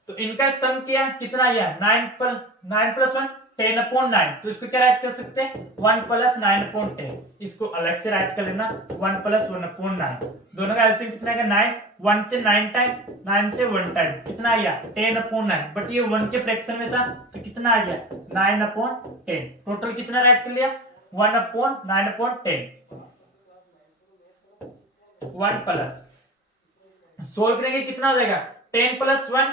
तो इनका सम किया कितना आया 9 प्लस 1 10 अपॉन 9। तो इसको क्या राइट कर सकते हैं 1 प्लस 9 अपॉन 10। इसको अलग से राइट कर लेना 1 प्लस 1 अपॉन 9। दोनों का एलसीएम कितना आएगा 9, 1 से 9 टाइम, 9 से 1 टाइम, कितना आ गया 10 अपॉन 9। बट ये 1 के फ्रैक्शन में था तो कितना आ गया 9 अपॉन 10। टोटल कितना राइट कर लिया 1 अपॉन 9 अपॉन 10। 1 प्लस सोल्व करेंगे कितना हो जाएगा 10 प्लस 1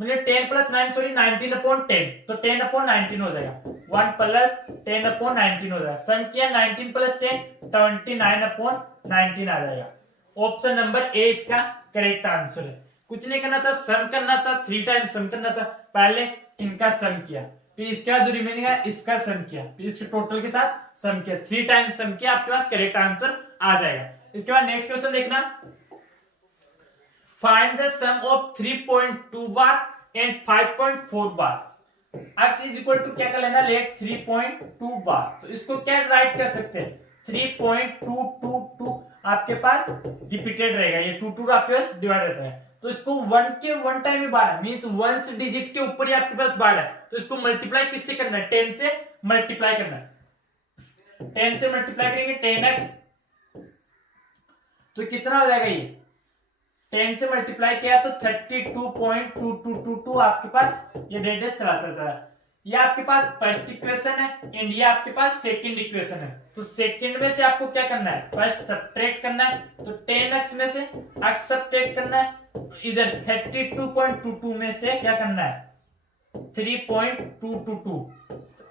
मतलब 10 प्लस 9 सॉरी 19 अपॉन 10, तो 10 अपॉन 19 हो जाएगा, 1 प्लस 10 अपॉन 19 हो जाएगा। सम किया 19 प्लस 10 29 अपॉन 19 आ जाएगा। ऑप्शन नंबर ए इसका करेक्ट आंसर है। कुछ नहीं करना था, सम करना था, 3 टाइम्स सम करना था। पहले इनका सम किया, फिर इसके बाद जो रिमेनिंग है इसका सम किया, फिर इसके टोटल के साथ सम किया, 3 टाइम्स सम किया, आपके पास करेक्ट आंसर आ जाएगा। इसके बाद नेक्स्ट क्वेश्चन देखना, find the sum of 3.2 bar and 5.4 bar. x is equal to क्या कर लेना, लेट 3.2 बार, तो इसको क्या राइट कर सकते हैं, 3.222 आपके पास रिपीटेड रहेगा, ये 2 आपके पास डिवाइड रहता है, तो इसको 1 के 1 टाइम में बार है, मींस 1 डिजिट के ऊपर ही आपके पास बार है, तो इसको मल्टीप्लाई किससे करना है, 10 से मल्टीप्लाई करना है। 10 से मल्टीप्लाई करेंगे 10x, तो कितना हो जाएगा, ये 10 से मल्टीप्लाई किया तो 32.2222 आपके पास ये रेडियस चला जाता है। ये आपके पास फर्स्ट इक्वेशन है एंड ये आपके पास सेकंड इक्वेशन है, तो सेकंड में से आपको क्या करना है, फर्स्ट सब्ट्रैक्ट करना है, तो 10x में से x सब्ट्रैक्ट करना है, इधर 32.22 में से क्या करना है 3.222,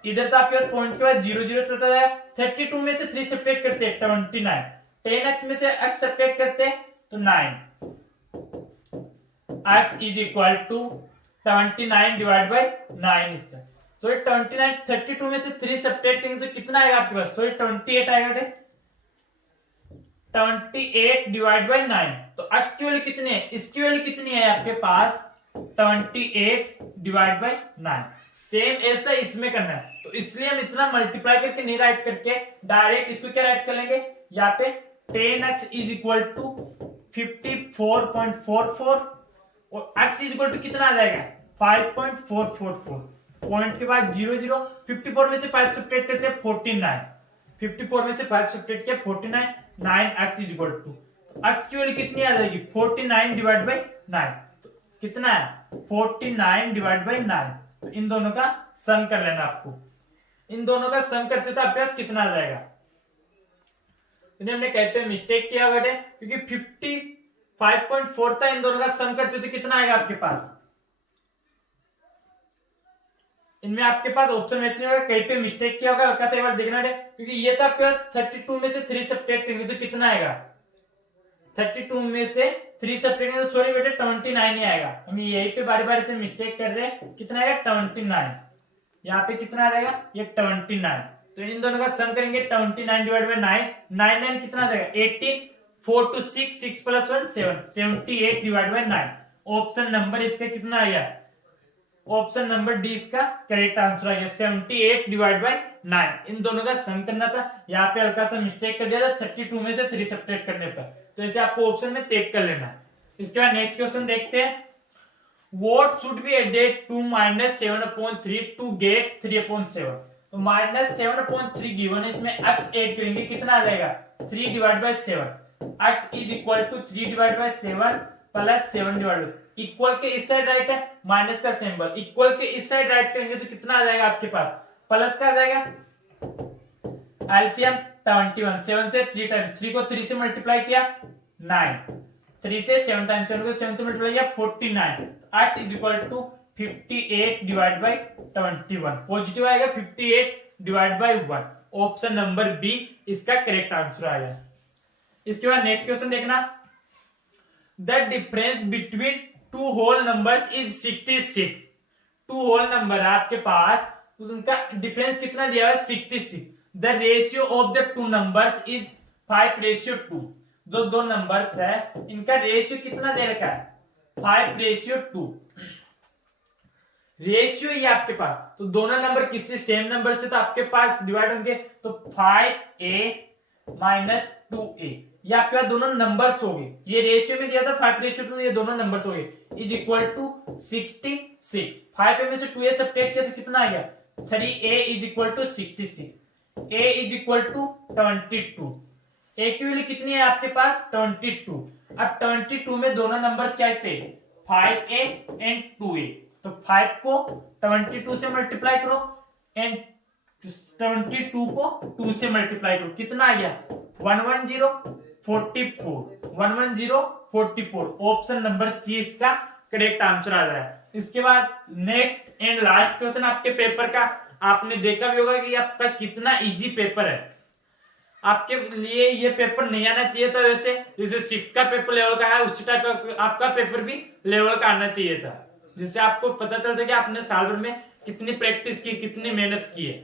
इधर तो आपके पास पॉइंट के बाद 0 0 चलता जाएगा, 32 में से 3 सब्ट्रैक्ट करते हैं 29, 10x में से x सब्ट्रैक्ट करते हैं तो 9, x is equal to 29 divide by 9 इसका, सॉरी 29, 32 में से 3 सब्ट्रैक्ट करेंगे तो कितना आएगा आपके पास, सॉरी 28 आएगा, 28 डिवाइड बाई 9, तो x की वैल्यू कितनी है, इसकी वैल्यू कितनी है आपके पास 28 डिवाइड बाई 9। सेम ऐसा इसमें करना है, तो इसलिए हम इतना मल्टीप्लाई करके नहीं राइट करके डायरेक्ट इसको क्या राइट कर लेंगे, यहाँ पे 10x इज इक्वल टू 54.44 और x इज इक्वल टू कितना आ जाएगा 5.444, पॉइंट के बाद 0 0, 54 में से 5 सब्ट्रैक्ट करते हैं 49, 54 में से 5 सब्ट्रैक्ट किया 49, 9x is equal to, x की वैल्यू कितनी आ जाएगी 49 डिवाइड बाई 9, तो कितना है 49 डिवाइड बाई 9, तो इन दोनों का सम कर लेना आपको, इन दोनों का सम करते तो आपके पास कितना आ जाएगा, हमने कहते हैं मिस्टेक किया हुआ है क्योंकि 55.4 था, इन दोनों का सम करते तो कितना आएगा आपके पास, इनमें आपके पास ऑप्शन मैच नहीं होगा, कहीं पे मिस्टेक किया होगा, हल्का सा एक बार देखना है, क्योंकि ये तो आपके पास 32 में से 3 सब्ट्रैक्ट करेंगे तो कितना आएगा, 32 में से 3 सब्ट्रैक्ट करेंगे तो सॉरी बेटे 29 ही आएगा, हम यही पे बारी बारी से मिस्टेक कर रहे हैं, कितना आएगा 29, यहाँ पे कितना आ जाएगा ये 29, तो इन दोनों का सम करेंगे 29 डिवाइड बाई 9, 9 कितना आ जाएगा 18, 4 to 6, 6 plus 1 7, 78 divide by 9, option number इसका कितना आ गया, ऑप्शन नंबर डी इसका करेक्ट आंसर आ गया, 78 डिवाइड बाई 9, इन दोनों का सम करना था, यहाँ पे हल्का सा मिस्टेक कर दिया था 32 में से 3 सब्ट्रैक्ट करने पर, तो इसे आपको ऑप्शन में चेक कर लेना है। इसके बाद नेक्स्ट क्वेश्चन देखते हैं, what should be added to -7/3 to get 3/7, तो -7/3 गिवन है, इसमें x ऐड करेंगे कितना आ जाएगा 3 divide by 7, x is equal to 3 divide by 7 plus 7 divide by, equal के इस साइड राइट है माइनस का सिंबल, इक्वल के इस साइड राइट करेंगे तो कितना आ जाएगा आपके पास प्लस का आ जाएगा, एलसीएम 21, 7 से 3 टाइम, 3 को 3 से मल्टीप्लाई किया 9, 3 से 7 टाइम, 7 को 7 से मल्टीप्लाई किया 49, x is equal to 58 divide by 21, positive आएगा 58 divide by 1, option number B इसका करेक्ट आंसर आएगा। इसके बाद नेक्स्ट क्वेश्चन देखना, the difference between two whole numbers is 66, two whole number है आपके पास, उनका डिफरेंस कितना दिया है 66, the ratio of the two numbers is 5:2, जो दो नंबर्स है इनका रेशियो कितना दे रखा है 5:2, रेशियो ये आपके पास, तो दोनों नंबर किसी सेम नंबर से तो आपके पास डिवाइड होंगे, तो 5a माइनस 2a, ये आपके पास दोनों नंबर्स हो गए, ये रेशियो में दिया था 5:2, ये दोनों नंबर्स हो गए, इज इक्वल टू 66, 5a में से 2a सब्ट्रैक्ट किया तो कितना आ गया 3a is equal to 66, a is equal to 22, a की वैल्यू कितनी है आपके पास 22, अब 22 में दोनों नंबर्स क्या थे 5a एंड 2a, तो 5 को 22 से मल्टीप्लाई करो एंड 22 को 2 से मल्टीप्लाई करो, कितना आ गया 11044, 11044, ऑप्शन नंबर सी इसका करेक्ट आंसर आ रहा है। इसके बाद नेक्स्ट एंड लास्ट क्वेश्चन आपके पेपर का, आपने देखा भी होगा कि आपका कितना इजी पेपर है। आपके लिए ये पेपर नहीं आना चाहिए था, वैसे जैसे 6 का पेपर लेवल का है उसी टाइप का आपका पेपर भी लेवल का आना चाहिए था, जिससे आपको पता चलता कि आपने साल भर में कितनी प्रैक्टिस की, कितनी मेहनत की है।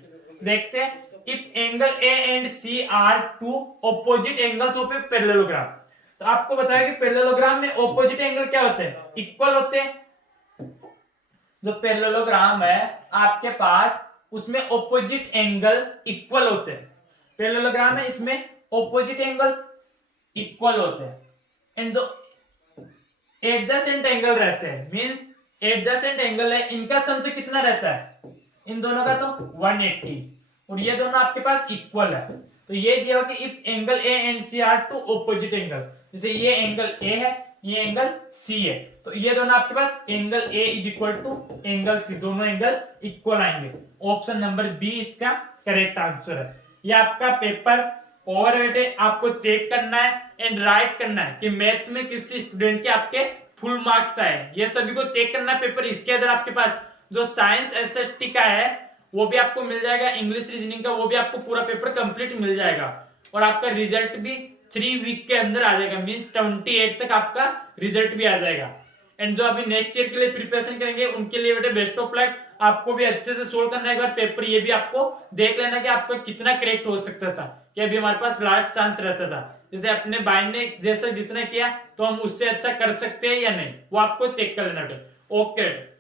देखते हैं, if angle A and C are two opposite angles of a parallelogram. तो आपको बताया कि पैरेललोग्राम में ऑपोजिट एंगल क्या होते हैं, इक्वल होते हैं। जो पैरेललोग्राम है आपके पास, उसमें ऑपोजिट एंगल इक्वल होते हैं। पैरेललोग्राम है, इसमें ऑपोजिट एंगल इक्वल होते हैं एंड जो एडजेसेंट एंगल रहते हैं, मींस एडजेसेंट एंगल है, इनका सम तो कितना रहता है, इन दोनों का तो 180, और ये दोनों आपके पास इक्वल है। तो ये दिया कि if angle A and C are two opposite angle, जैसे ये एंगल ए है, ये एंगल सी है, तो ये दोनों आपके पास angle A is equal to angle C, दोनों एंगल इक्वल आएंगे। ऑप्शन नंबर बी इसका करेक्ट आंसर है। ये आपका पेपर ओवर बेटे आपको चेक करना है एंड राइट करना है कि मैथ्स में किसी स्टूडेंट के आपके फुल मार्क्स आए, ये सभी को चेक करना है पेपर। इसके अंदर आपके पास जो साइंस एसएसटी का है वो भी आपको मिल जाएगा, इंग्लिश रीजनिंग का वो भी आपको पूरा पेपर कंप्लीट मिल जाएगा, और आपका रिजल्ट भी 3 वीक के अंदर आ जाएगा, मींस 28 तक आपका रिजल्ट भी आ जाएगा। एंड जो अभी नेक्स्ट ईयर के लिए प्रिपरेशन करेंगे उनके लिए बेटे बेस्ट ऑफ लक। आपको भी अच्छे से सोल्व करना है एक बार पेपर, ये भी आपको देख लेना कि आपका कितना करेक्ट हो सकता था, कि अभी हमारे पास लास्ट चांस रहता था, जैसे अपने भाई ने जैसा जितना किया तो हम उससे अच्छा कर सकते हैं या नहीं, वो आपको चेक कर लेना बेटे। ओके।